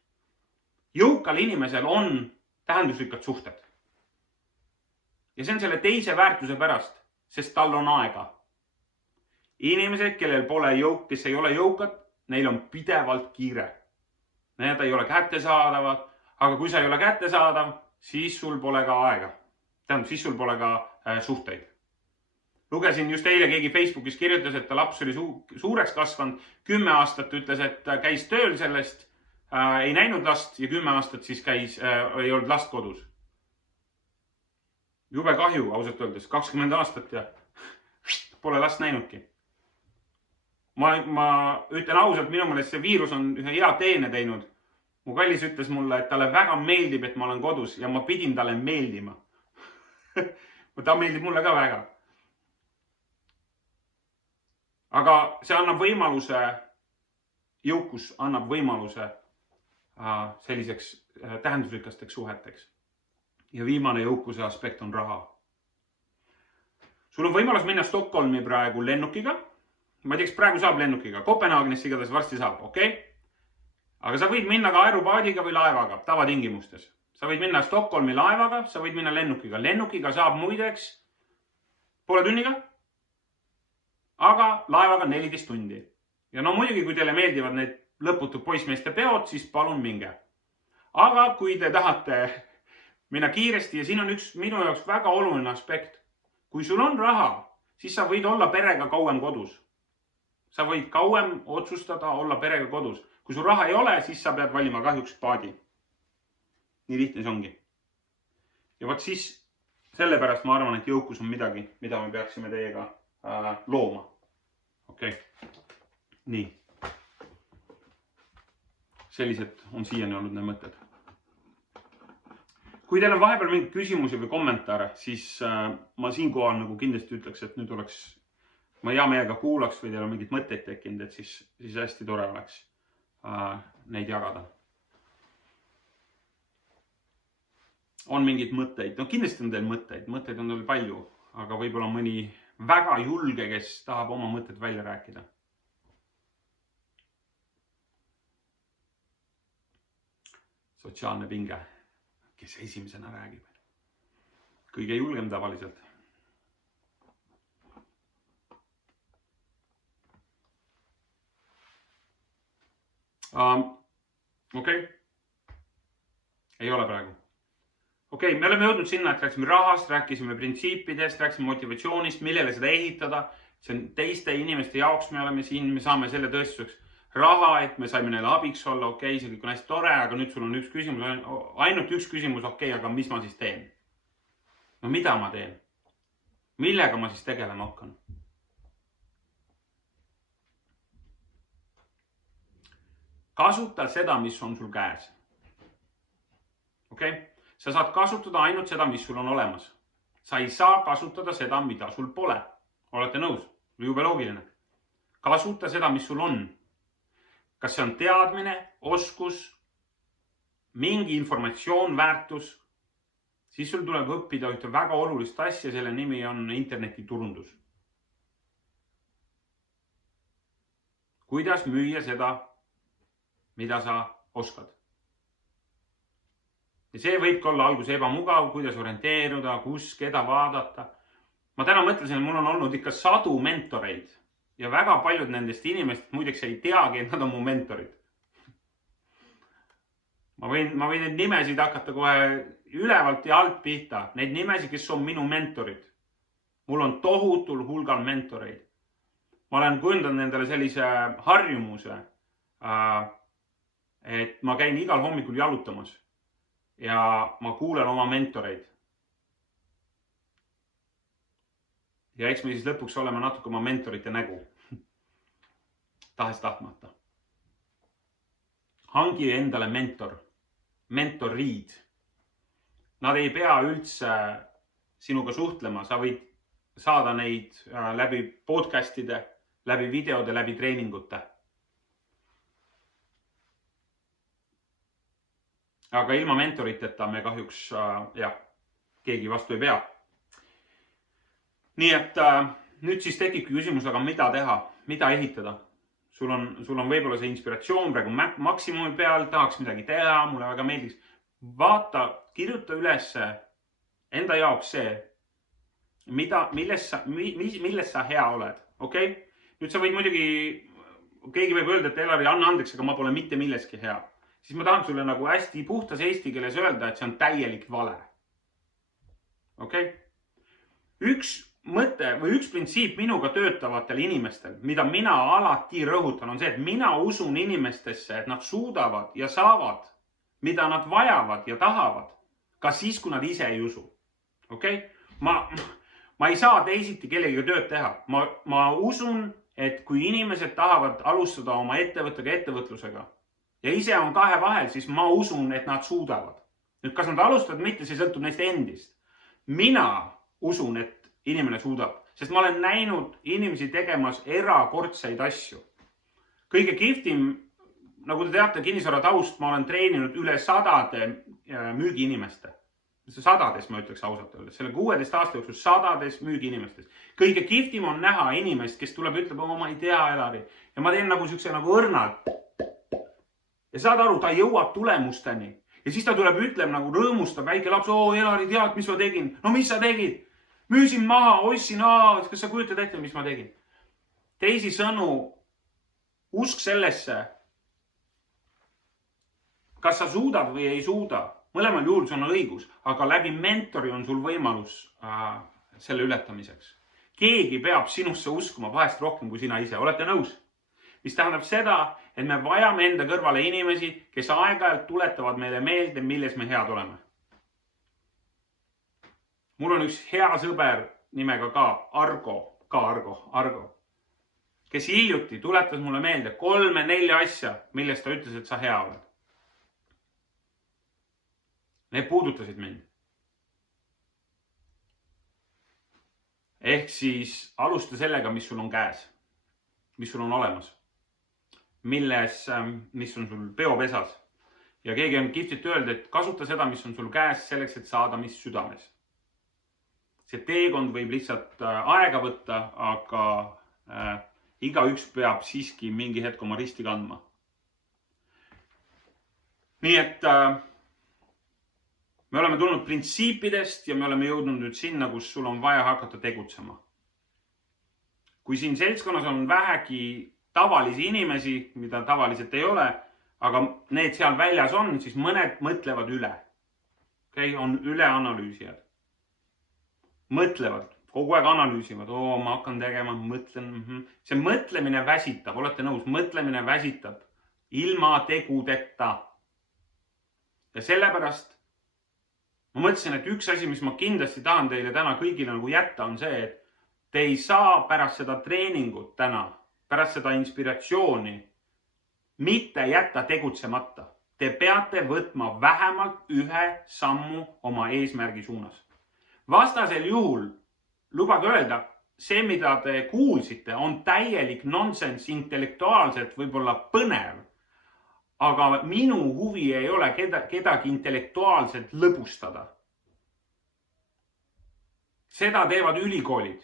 Jõukal inimesel on tähendusrikkad suhted. Ja see on selle teise väärtuse pärast, sest tal on aega. Inimesed, kellel pole kes ei ole jõukad, neil on pidevalt kiire. Need ei ole kättesaadavad, aga kui sa ei ole kättesaadav, siis sul pole ka aega. Tähendab, siis sul pole ka suhteid. Lugesin just eile, keegi Facebookis kirjutas, et ta laps oli suureks kasvanud. 10 aastat ütles, et käis tööl sellest, ei näinud last ja 10 aastat siis ei olnud last kodus. Jube kahju, ausalt öeldes, 20 aastat ja pole last näinudki. Ma ütlen ausalt, minu meelest see viirus on ühe hea teene teinud. Mu kallis ütles mulle, et talle väga meeldib, et ma olen kodus ja ma pidin talle meeldima. Ta meeldib mulle ka väga. Aga see annab võimaluse, jõukus annab võimaluse selliseks tähendusrikasteks suheteks. Ja viimane jõukuse aspekt on raha. Sul on võimalus minna Stockholmi praegu lennukiga. Ma ei tea, kas praegu saab lennukiga. Kopenhaagenisse igatahes varsti saab, okei? Aga sa võid minna ka aeropaadiga või laevaga, tavatingimustes. Sa võid minna Stockholmi laevaga, sa võid minna lennukiga. Lennukiga saab muideks poole tunniga, aga laevaga 14 tundi. Ja no muidugi, kui teile meeldivad need lõputud poissmeeste peod, siis palun minge. Aga kui te tahate minna kiiresti ja siin on üks minu jaoks väga oluline aspekt. Kui sul on raha, siis sa võid olla perega kauem kodus. Sa võid kauem otsustada olla perega kodus. Kui sul raha ei ole, siis sa pead valima kahjuks paadi. Nii lihtne see ongi. Ja võt siis sellepärast ma arvan, et jõukus on midagi, mida me peaksime teiega looma. Okei. Nii. Sellised on siiani olnud need mõtted. Kui teil on vahepeal mingeid küsimusi või kommentaare, siis ma siinkohal nagu kindlasti ütleks, et nüüd oleks, ma hea meelega kuulaks või teil on mingid mõtteid tekkinud, et siis hästi tore oleks neid jagada. On mingid mõtteid, no kindlasti on teil mõtteid on teil palju, aga võib-olla mõni väga julge, kes tahab oma mõtted välja rääkida. Sotsiaalne pinge, kes esimesena räägib. Kõige julgem tavaliselt. Okei. Ei ole praegu. Okei, me oleme jõudnud sinna, et rääkisime rahast, rääkisime printsiipidest, rääkisime motivatsioonist, millele seda ehitada. See on teiste inimeste jaoks, me oleme siin, me saame selle tõestuseks raha, et me saime neile abiks olla. Okei, see kõik on hästi tore, aga nüüd sul on üks küsimus, ainult üks küsimus. Okei, aga mis ma siis teen? No mida ma teen? Millega ma siis tegelema hakkan? Kasuta seda, mis on sul käes. Okei? Sa saad kasutada ainult seda, mis sul on olemas. Sa ei saa kasutada seda, mida sul pole. Olete nõus? Jube loogiline. Kasuta seda, mis sul on. Kas see on teadmine, oskus, mingi informatsioon, väärtus, siis sul tuleb õppida ühte väga olulist asja, selle nimi on internetiturundus. Kuidas müüa seda, mida sa oskad? Ja see võibki olla algus ebamugav, kuidas orienteeruda, kus, keda vaadata. Ma täna mõtlesin, et mul on olnud ikka 100 mentoreid ja väga paljud nendest inimestest muideks ei teagi, et nad on mu mentorid. Ma võin neid nimesid hakata kohe ülevalt ja alt pihta. Neid nimesid, kes on minu mentorid. Mul on tohutul hulgal mentoreid. Ma olen kujundanud nendele sellise harjumuse, et ma käin igal hommikul jalutamas. Ja ma kuulen oma mentoreid. Ja eks me siis lõpuks oleme natuke oma mentorite nägu. Tahes tahtmata. Hangi endale mentor. Mentoriid. Nad ei pea üldse sinuga suhtlema. Sa võid saada neid läbi podcastide, läbi videode, läbi treeningute. Aga ilma mentoriteta me kahjuks keegi vastu ei pea. Nii et nüüd siis tekibki küsimus, aga mida teha, mida ehitada? Sul on võib-olla see inspiratsioon praegu maksimumi peal, tahaks midagi teha, mulle väga meeldiks. Vaata, kirjuta üles enda jaoks see, milles sa hea oled. Okei? Nüüd sa võid muidugi, keegi võib öelda, et Elari, anna andeks, aga ma pole mitte milleski hea. Siis ma tahan sulle nagu hästi puhtas eesti keeles öelda, et see on täielik vale. Okei? Üks mõte või üks printsiip minuga töötavatel inimestel, mida mina alati rõhutan, on see, et mina usun inimestesse, et nad suudavad ja saavad, mida nad vajavad ja tahavad, ka siis, kui nad ise ei usu. Okei? Ma ei saa teisiti kellegiga tööd teha. Ma usun, et kui inimesed tahavad alustada oma ettevõtlusega, ja ise on kahe vahel, siis ma usun, et nad suudavad. Nüüd, kas nad alustavad mitte, see sõltub neist endist. Mina usun, et inimene suudab, sest ma olen näinud inimesi tegemas erakordseid asju. Kõige kihvtim, nagu te teate, kinnisvara taust, ma olen treeninud üle 100 müügiinimeste. Sadades, ma ütleks ausalt öelda. Selle 16 aasta jooksul 100 müügiinimestes. Kõige kihvtim on näha inimest, kes tuleb ja ütleb, ma ei tea, Elari. Ja ma teen nagu siukse nagu õrnalt. Ja saad aru, ta jõuab tulemusteni. Ja siis ta tuleb ütleb nagu rõõmustab väike laps, Elari, tead, mis ma tegin? No mis sa tegid? Müüsin maha, ostsin, kas sa kujutad ette, mis ma tegin? Teisi sõnu, usk sellesse, kas sa suudad või ei suuda. Mõlemal juhul see on õigus, aga läbi mentori on sul võimalus selle ületamiseks. Keegi peab sinusse uskuma vahest rohkem kui sina ise. Olete nõus? Mis tähendab seda, et me vajame enda kõrvale inimesi, kes aeg-ajalt tuletavad meile meelde, milles me head oleme. Mul on üks hea sõber nimega ka Argo, kes hiljuti tuletas mulle meelde 3-4 asja, millest ta ütles, et sa hea oled. Need puudutasid mind. Ehk siis alusta sellega, mis sul on käes, mis sul on olemas. Mis on sul peopesas. Ja keegi on kihvtit öelda, et kasuta seda, mis on sul käes selleks, et saada mis südames. See teekond võib lihtsalt aega võtta, aga igaüks peab siiski mingi hetk oma risti kandma. Nii et me oleme tulnud printsiipidest ja me oleme jõudnud nüüd sinna, kus sul on vaja hakata tegutsema. Kui siin seltskonnas on vähegi tavalisi inimesi, mida tavaliselt ei ole, aga need seal väljas on, siis mõned mõtlevad üle. Okay? On üleanalüüsijad. Mõtlevad, kogu aeg analüüsivad. Ma hakkan tegema, mõtlen. See mõtlemine väsitab, olete nõus? Mõtlemine väsitab ilma tegudeta. Ja sellepärast ma mõtlesin, et üks asi, mis ma kindlasti tahan teile täna kõigile nagu jätta, on see, et te ei saa pärast seda treeningut täna, pärast seda inspiratsiooni mitte jätta tegutsemata. Te peate võtma vähemalt ühe sammu oma eesmärgi suunas. Vastasel juhul, lubage öelda, see, mida te kuulsite, on täielik nonsense, intellektuaalselt võib-olla põnev. Aga minu huvi ei ole kedagi intellektuaalselt lõbustada. Seda teevad ülikoolid.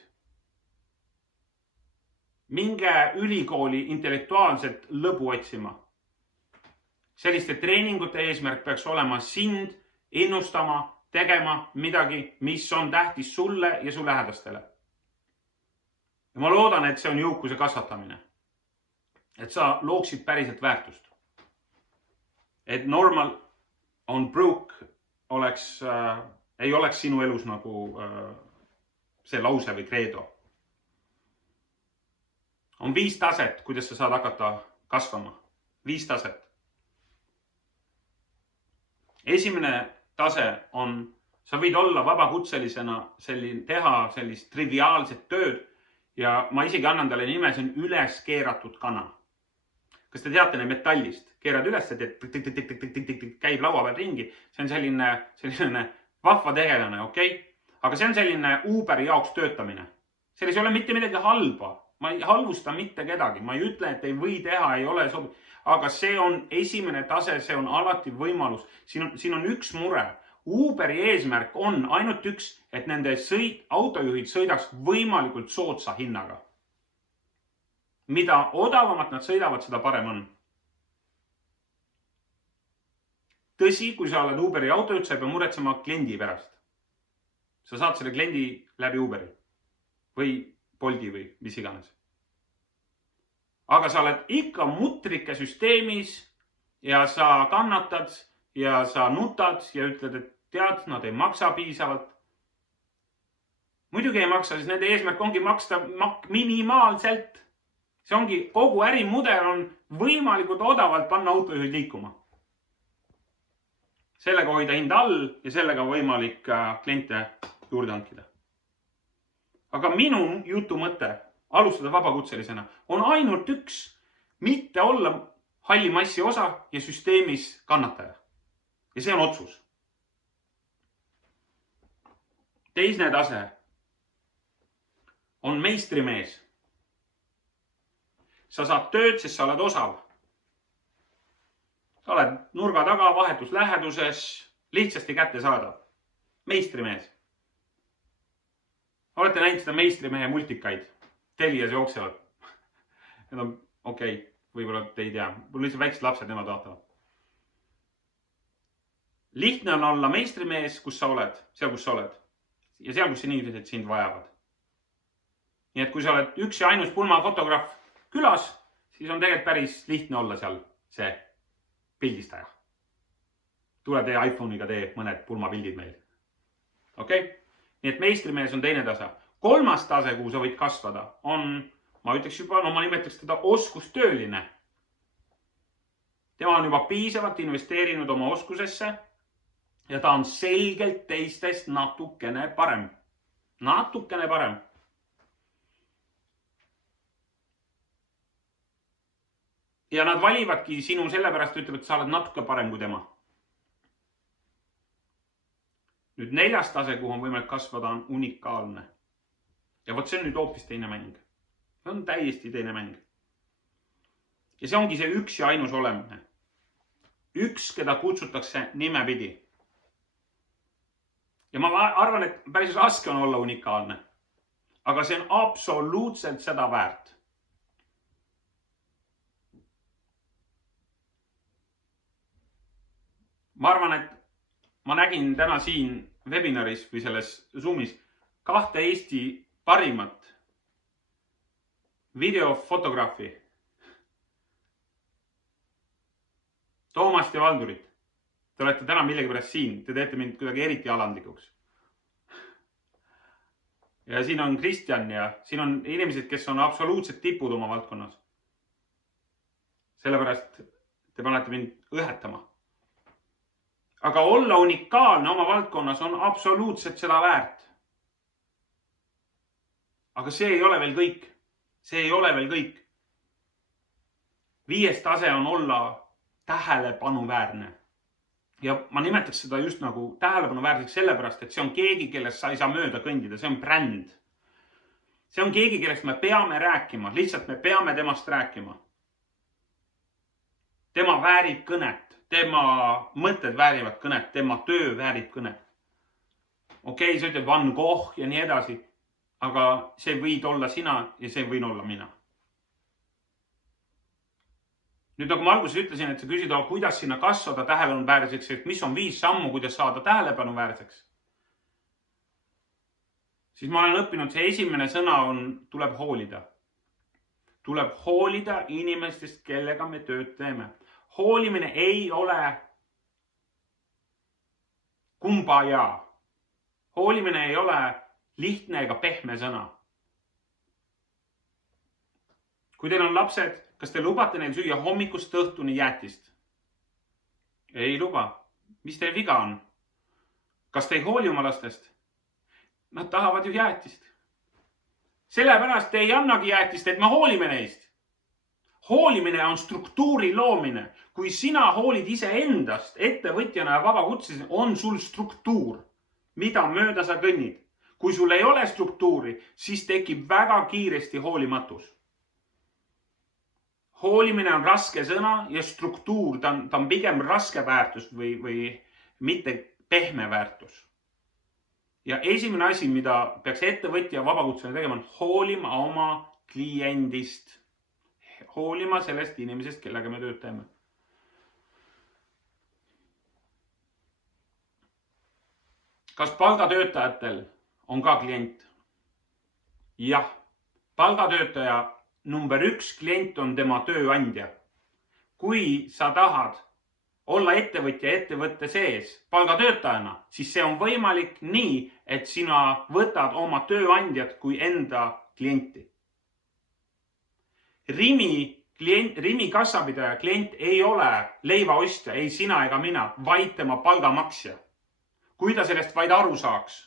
Minge ülikooli intellektuaalselt lõbu otsima. Selliste treeningute eesmärk peaks olema sind ennustama, tegema midagi, mis on tähtis sulle ja su lähedastele. Ja ma loodan, et see on jõukuse kasvatamine. Et sa looksid päriselt väärtust. Et normal on broke ei oleks sinu elus nagu see lause või kreedo. On 5 taset, kuidas sa saad hakata kasvama. 5 taset. Esimene tase on, sa võid olla vabakutselisena teha sellist triviaalset tööd ja ma isegi annan talle nime, see on üles keeratud kana. Kas te teate neid metallist? Keerad üles, käib laua peal ringi. See on selline vahva tegelane, okei? Aga see on selline Uberi jaoks töötamine. Selles ei ole mitte midagi halba. Ma ei halvusta mitte kedagi. Ma ei ütle, et ei või teha, ei ole sobi. Aga see on esimene tase, see on alati võimalus. Siin on üks mure. Uberi eesmärk on ainult üks, et nende autojuhid sõidaks võimalikult soodsa hinnaga. Mida odavamat nad sõidavad, seda parem on. Tõsi, kui sa oled Uberi autojuht, sa ei pea muretsema kliendi pärast. Sa saad selle kliendi läbi Uberi või Bolti või mis iganes. Aga sa oled ikka mutrike süsteemis ja sa kannatad ja sa nutad ja ütled, et tead, nad ei maksa piisavalt. Muidugi ei maksa, siis nende eesmärk ongi maksta minimaalselt. See ongi, kogu ärimudel on võimalikult odavalt panna autojuhid liikuma. Sellega hoida hind all ja sellega võimalik kliente juurde hankida. Aga minu jutu mõte, alustada vabakutselisena, on ainult üks, mitte olla halli massi osa ja süsteemis kannataja. Ja see on otsus. Teisne tase on meistrimees. Sa saad tööd, sest sa oled osav. Sa oled nurga taga, vahetus läheduses, lihtsasti kätte saadav. Meistrimees. Olete näinud seda meistrimehe multikaid? Telias jooksevad. Need on okei, võib-olla te ei tea. Mul lihtsalt väiksed lapsed, nemad vaatavad. Lihtne on olla meistrimees, kus sa oled, seal kus sa oled. Ja seal, kus inimesed sind vajavad. Nii et kui sa oled üks ja ainus pulmafotograaf külas, siis on tegelikult päris lihtne olla seal see pildistaja. Tule tee iPhone'iga tee mõned pulmapildid meil. Okei? Nii et meistrimees on teine tase. Kolmas tase, kuhu sa võid kasvada, on, ma ütleks juba, ma nimetaks teda oskustööline. Tema on juba piisavalt investeerinud oma oskusesse ja ta on selgelt teistest natukene parem. Natukene parem. Ja nad valivadki sinu sellepärast, ütlevad, et sa oled natuke parem kui tema. Nüüd 4. tase, kuhu on võimalik kasvada, on unikaalne. Ja vot see on nüüd hoopis teine mäng. See on täiesti teine mäng. Ja see ongi see üks ja ainus olemine. Üks, keda kutsutakse nimepidi. Ja ma arvan, et päris raske on olla unikaalne. Aga see on absoluutselt seda väärt. Ma arvan, et ma nägin täna siin webinaris või selles Zoomis 2 Eesti parimat videofotograafi. Toomast ja Valdurit. Te olete täna millegipärast siin, te teete mind kuidagi eriti alandlikuks. Ja siin on Kristjan ja siin on inimesed, kes on absoluutselt tipud oma valdkonnas. Sellepärast te panete mind õhetama. Aga olla unikaalne oma valdkonnas on absoluutselt seda väärt. Aga see ei ole veel kõik. See ei ole veel kõik. 5. tase on olla tähelepanuväärne. Ja ma nimetaks seda just nagu tähelepanuväärseks sellepärast, et see on keegi, kellest sa ei saa mööda kõndida. See on bränd. See on keegi, kellest me peame rääkima. Lihtsalt me peame temast rääkima. Tema väärib kõnet. Tema mõtted väärivad kõnet. Tema töö väärib kõnet. Okei, sa ütled Van Gogh ja nii edasi. Aga see võid olla sina ja see võin olla mina. Nüüd nagu ma alguses ütlesin, et sa küsid, kuidas sinna kasvada tähelepanuväärseks, et mis on 5 sammu, kuidas saada tähelepanuväärseks. Siis ma olen õppinud, see esimene sõna on, tuleb hoolida. Tuleb hoolida inimestest, kellega me tööd teeme. Hoolimine ei ole kumba ja. Hoolimine ei ole lihtne ega pehme sõna. Kui teil on lapsed, kas te lubate neil süüa hommikust õhtuni jäätist? Ei luba. Mis teil viga on? Kas te ei hooli oma lastest? Nad tahavad ju jäätist. Sellepärast te ei annagi jäätist, et me hoolime neist. Hoolimine on struktuuri loomine. Kui sina hoolid ise endast, ettevõtjana ja vabakutselisena, on sul struktuur, mida mööda sa kõnnid. Kui sul ei ole struktuuri, siis tekib väga kiiresti hoolimatus. Hoolimine on raske sõna ja struktuur, ta on pigem raske väärtus või mitte pehme väärtus. Ja esimene asi, mida peaks ettevõtja ja vabakutseline tegema, on hoolima oma kliendist. Hoolima sellest inimesest, kellega me tööd teeme. Kas palgatöötajatel on ka klient? Jah, palgatöötaja number 1 klient on tema tööandja. Kui sa tahad olla ettevõtja ettevõtte sees palgatöötajana, siis see on võimalik nii, et sina võtad oma tööandjat kui enda klienti. Rimi kassapidaja klient ei ole leivaostja, ei sina ega mina, vaid tema palgamaksja. Kui ta sellest vaid aru saaks.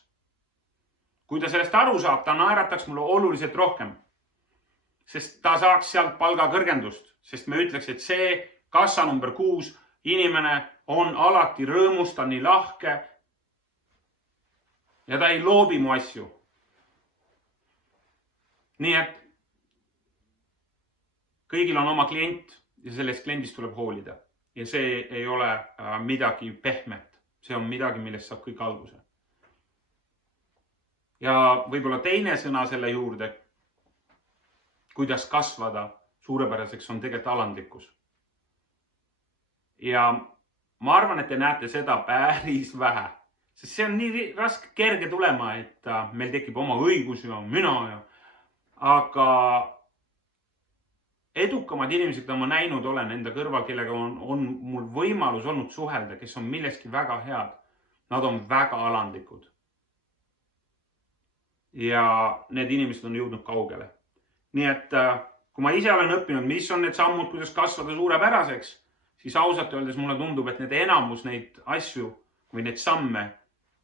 Kui ta sellest aru saab, ta naerataks mulle oluliselt rohkem. Sest ta saaks sealt palgakõrgendust. Sest me ütleks, et see kassa number 6 inimene on alati rõõmus, ta on nii lahke ja ta ei loobi mu asju. Nii et kõigil on oma klient ja sellest kliendist tuleb hoolida. Ja see ei ole midagi pehmet. See on midagi, millest saab kõik alguse. Ja võib-olla teine sõna selle juurde, kuidas kasvada suurepäraseks, on tegelikult alandlikkus. Ja ma arvan, et te näete seda päris vähe. Sest see on nii raske kerge tulema, et meil tekib oma õigus ja mina ja. Aga edukamad inimesed, keda ma näinud olen enda kõrval, kellega on mul võimalus olnud suhelda, kes on milleski väga head, nad on väga alandlikud. Ja need inimesed on jõudnud kaugele. Nii et kui ma ise olen õppinud, mis on need sammud, kuidas kasvada suurepäraseks, siis ausalt öeldes mulle tundub, et need enamus neid asju või need samme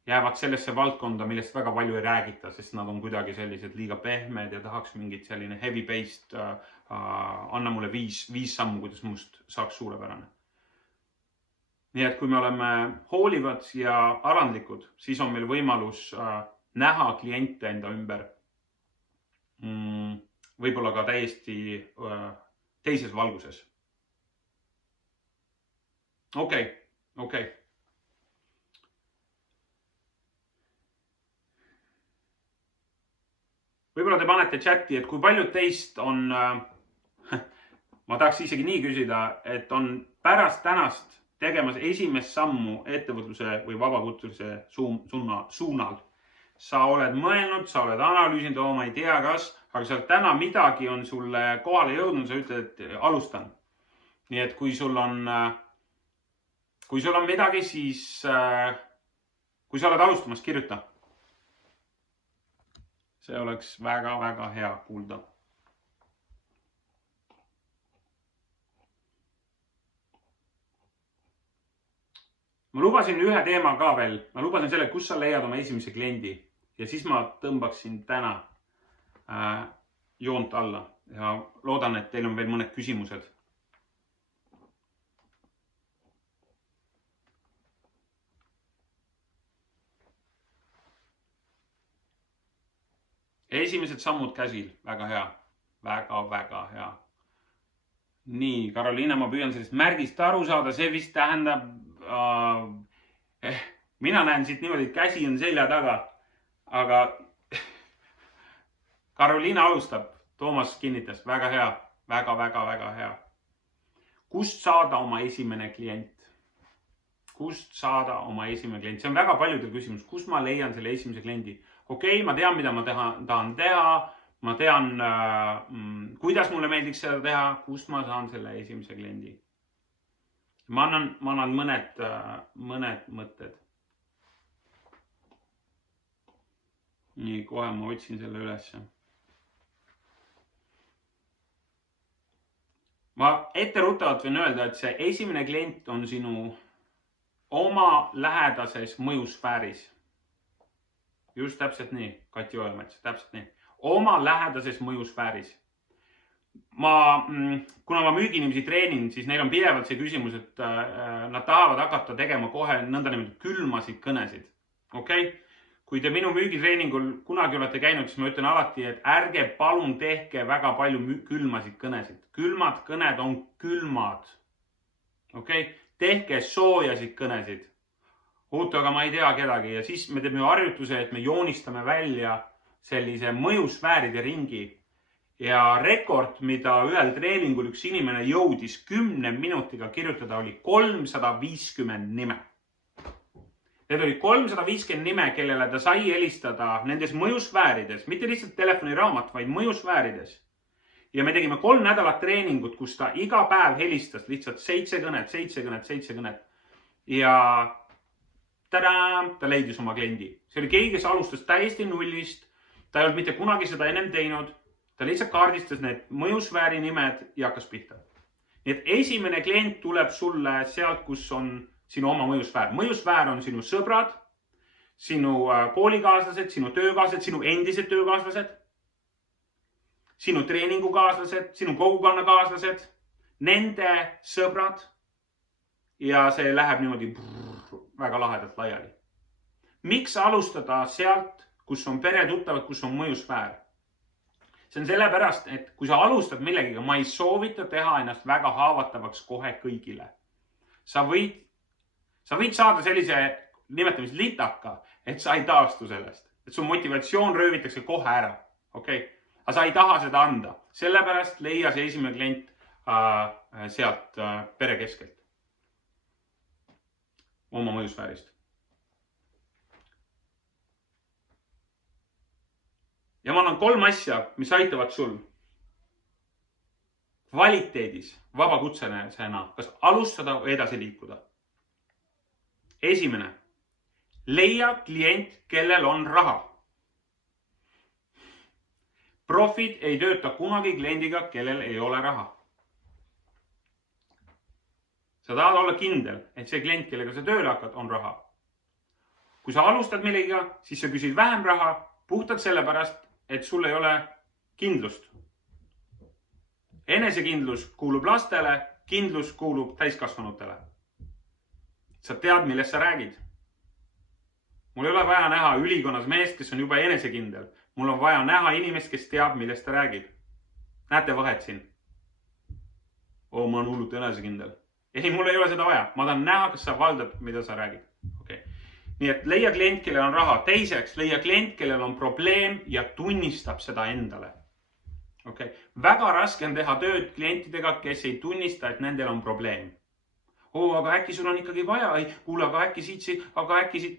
jäävad sellesse valdkonda, millest väga palju ei räägita, sest nad on kuidagi sellised liiga pehmed ja tahaks mingit selline heavy-based, anna mulle 5 sammu, kuidas must saaks suurepärane. Nii et kui me oleme hoolivad ja alandlikud, siis on meil võimalus näha kliente enda ümber. Võib-olla ka täiesti teises valguses. Okei. Võib-olla te panete chati, et kui paljud teist on, ma tahaks isegi nii küsida, et on pärast tänast tegemas esimest sammu ettevõtluse või vabakutselise suunal. Sa oled mõelnud, sa oled analüüsinud, ma ei tea kas, aga sa täna midagi on sulle kohale jõudnud, sa ütled, et alustan. Nii et kui sul on kui sul on midagi, siis kui sa oled alustamas, kirjuta. See oleks väga-väga hea kuulda. Ma lubasin ühe teema ka veel. Ma lubasin selle, kus sa leiad oma esimese kliendi. Ja siis ma tõmbaksin täna joont alla. Ja loodan, et teil on veel mõned küsimused. Esimesed sammud käsil. Väga hea. Väga-väga hea. Nii, Karoliina, ma püüan sellest märgist aru saada. See vist tähendab... mina näen siit niimoodi, et käsi on selja taga. Aga Karoliina alustab. Toomas kinnitas. Väga hea. Väga-väga-väga hea. Kust saada oma esimene klient? Kust saada oma esimene klient? See on väga paljudel küsimus. Kust ma leian selle esimese kliendi? Okei, ma tean, mida ma tahan teha. Ma tean, kuidas mulle meeldiks seda teha. Kust ma saan selle esimese kliendi? Ma annan mõned mõtted. Nii, kohe ma otsin selle ülesse. Ma etteruttavalt võin öelda, et see esimene klient on sinu oma lähedases mõjusfääris. Just täpselt nii, Kati Oemets, täpselt nii. Oma lähedases mõjusfääris. Kuna ma müügiinimesi treenin, siis neil on pidevalt see küsimus, et nad tahavad hakata tegema kohe nõndanimelt külmasid kõnesid. Okei? Kui te minu müügitreeningul kunagi olete käinud, siis ma ütlen alati, et ärge palun tehke väga palju külmasid kõnesid. Külmad kõned on külmad. Okei? Tehke soojasid kõnesid. Oota, aga ma ei tea kedagi. Ja siis me teeme harjutuse, et me joonistame välja sellise mõjusfääride ringi. Ja rekord, mida ühel treeningul üks inimene jõudis 10 minutiga kirjutada, oli 350 nime. Need oli 350 nime, kellele ta sai helistada nendes mõjusfäärides, mitte lihtsalt telefoniraamat, vaid mõjusfäärides. Ja me tegime 3 nädalat treeningut, kus ta iga päev helistas lihtsalt 7 kõnet. Ja ta leidis oma kliendi. See oli keegi, kes alustas täiesti nullist. Ta ei olnud mitte kunagi seda ennem teinud. Ta lihtsalt kaardistas need mõjusfääri nimed ja hakkas pihta. Nii et esimene klient tuleb sulle sealt, kus on sinu oma mõjusfäär. Mõjusfäär on sinu sõbrad, sinu koolikaaslased, sinu töökaaslased, sinu endised töökaaslased, sinu treeningukaaslased, sinu kogukonnakaaslased, nende sõbrad ja see läheb niimoodi väga lahedalt laiali. Miks alustada sealt, kus on peretuttavad, kus on mõjusfäär? See on sellepärast, et kui sa alustad millegiga, ma ei soovita teha ennast väga haavatavaks kohe kõigile. Sa võid saada sellise nimetamis litaka, et sa ei taastu sellest. Et su motivatsioon röövitakse kohe ära. Okay? Aga sa ei taha seda anda. Sellepärast leia see esimene klient sealt pere keskelt. Oma mõjusfäärist. Ja ma annan 3 asja, mis aitavad sul kvaliteedis vabakutsena kas alustada või edasi liikuda. Esimene. Leia klient, kellel on raha. Profid ei tööta kunagi kliendiga, kellel ei ole raha. Sa tahad olla kindel, et see klient, kellega sa tööle hakkad, on raha. Kui sa alustad millegiga, siis sa küsid vähem raha, puhtalt sellepärast, et sul ei ole kindlust. Enesekindlus kuulub lastele, kindlus kuulub täiskasvanutele. Sa tead, millest sa räägid. Mul ei ole vaja näha ülikonnas meest, kes on juba enesekindel. Mul on vaja näha inimest, kes teab, millest ta räägib. Näete vahet siin? Ma olen hullult enesekindel. Ei, mul ei ole seda vaja. Ma tahan näha, kas sa valdad, mida sa räägid. Okay. Nii et leia klient, kellel on raha. Teiseks, leia klient, kellel on probleem ja tunnistab seda endale. Okay. Väga raske on teha tööd klientidega, kes ei tunnista, et nendel on probleem. Aga äkki sul on ikkagi vaja. Kuule, aga äkki siit.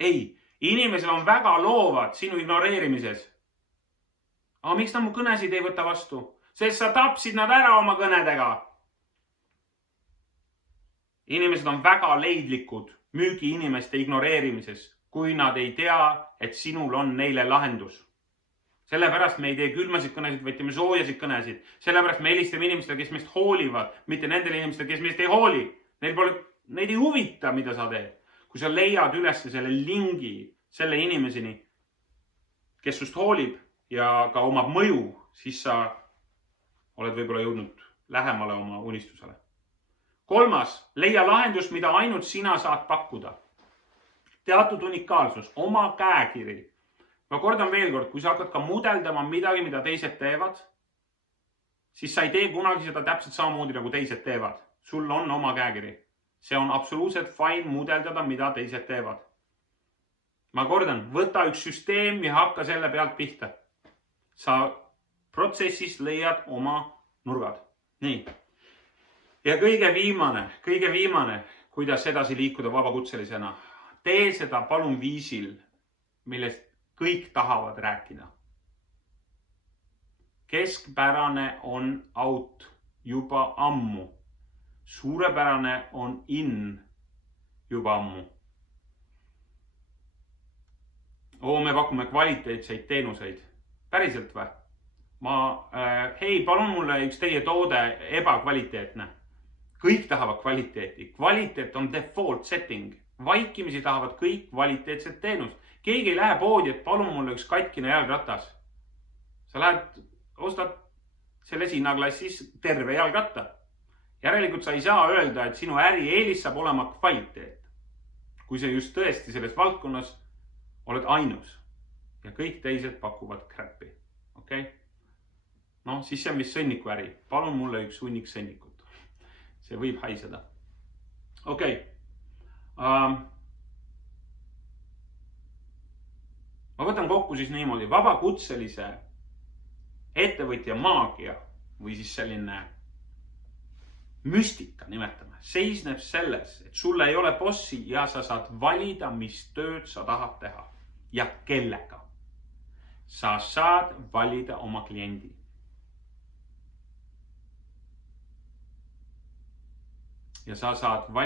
Ei, inimesel on väga loovad sinu ignoreerimises. Aga miks ta mu kõnesid ei võta vastu? Sest sa tapsid nad ära oma kõnedega. Inimesed on väga leidlikud müügiinimeste ignoreerimises, kui nad ei tea, et sinul on neile lahendus. Sellepärast me ei tee külmasid kõnesid, vaid teeme soojasid kõnesid. Sellepärast me helistame inimestele, kes meist hoolivad, mitte nendele inimestele, kes meist ei hooli. Neid ei huvita, mida sa teed. Kui sa leiad üles selle lingi selle inimeseni, kes sust hoolib ja ka omab mõju, siis sa oled võib-olla jõudnud lähemale oma unistusele. 3. leia lahendus, mida ainult sina saad pakkuda. Teatud unikaalsus, oma käekiri. Ma kordan veel kord, kui sa hakkad ka mudeldama midagi, mida teised teevad, siis sa ei tee kunagi seda täpselt samamoodi, nagu teised teevad. Sul on oma käekiri. See on absoluutselt fine mudeldada, mida teised teevad. Ma kordan, võta üks süsteem ja hakka selle pealt pihta. Sa protsessis leiad oma nurgad. Nii. Ja kõige viimane, kuidas edasi liikuda vabakutselisena. Tee seda palun viisil, millest kõik tahavad rääkida. Keskpärane on out juba ammu. Suurepärane on in juba ammu. Me pakume kvaliteetseid teenuseid. Päriselt või? Hei, palun mulle üks teie toode ebakvaliteetne. Kõik tahavad kvaliteeti. Kvaliteet on default setting. Vaikimisi tahavad kõik kvaliteetset teenust. Keegi ei lähe poodi, et palun mulle üks katkine jalgratas. Sa lähed, ostad selles hinnaklassis terve jalgratta. Järelikult sa ei saa öelda, et sinu äri eelis saab olema kvaliteet. Kui sa just tõesti selles valdkonnas oled ainus ja kõik teised pakuvad crap'i. Okay? No, siis see on vist sõnniku äri. Palun mulle üks hunnik sõnnikut. See võib haiseda. Okay. Ma võtan kokku siis niimoodi. Vabakutselise ettevõtja maagia või siis selline müstika, nimetame, seisneb selles, et sulle ei ole bossi ja sa saad valida, mis tööd sa tahad teha ja kellega. Sa saad valida oma kliendi. Ja sa saad valida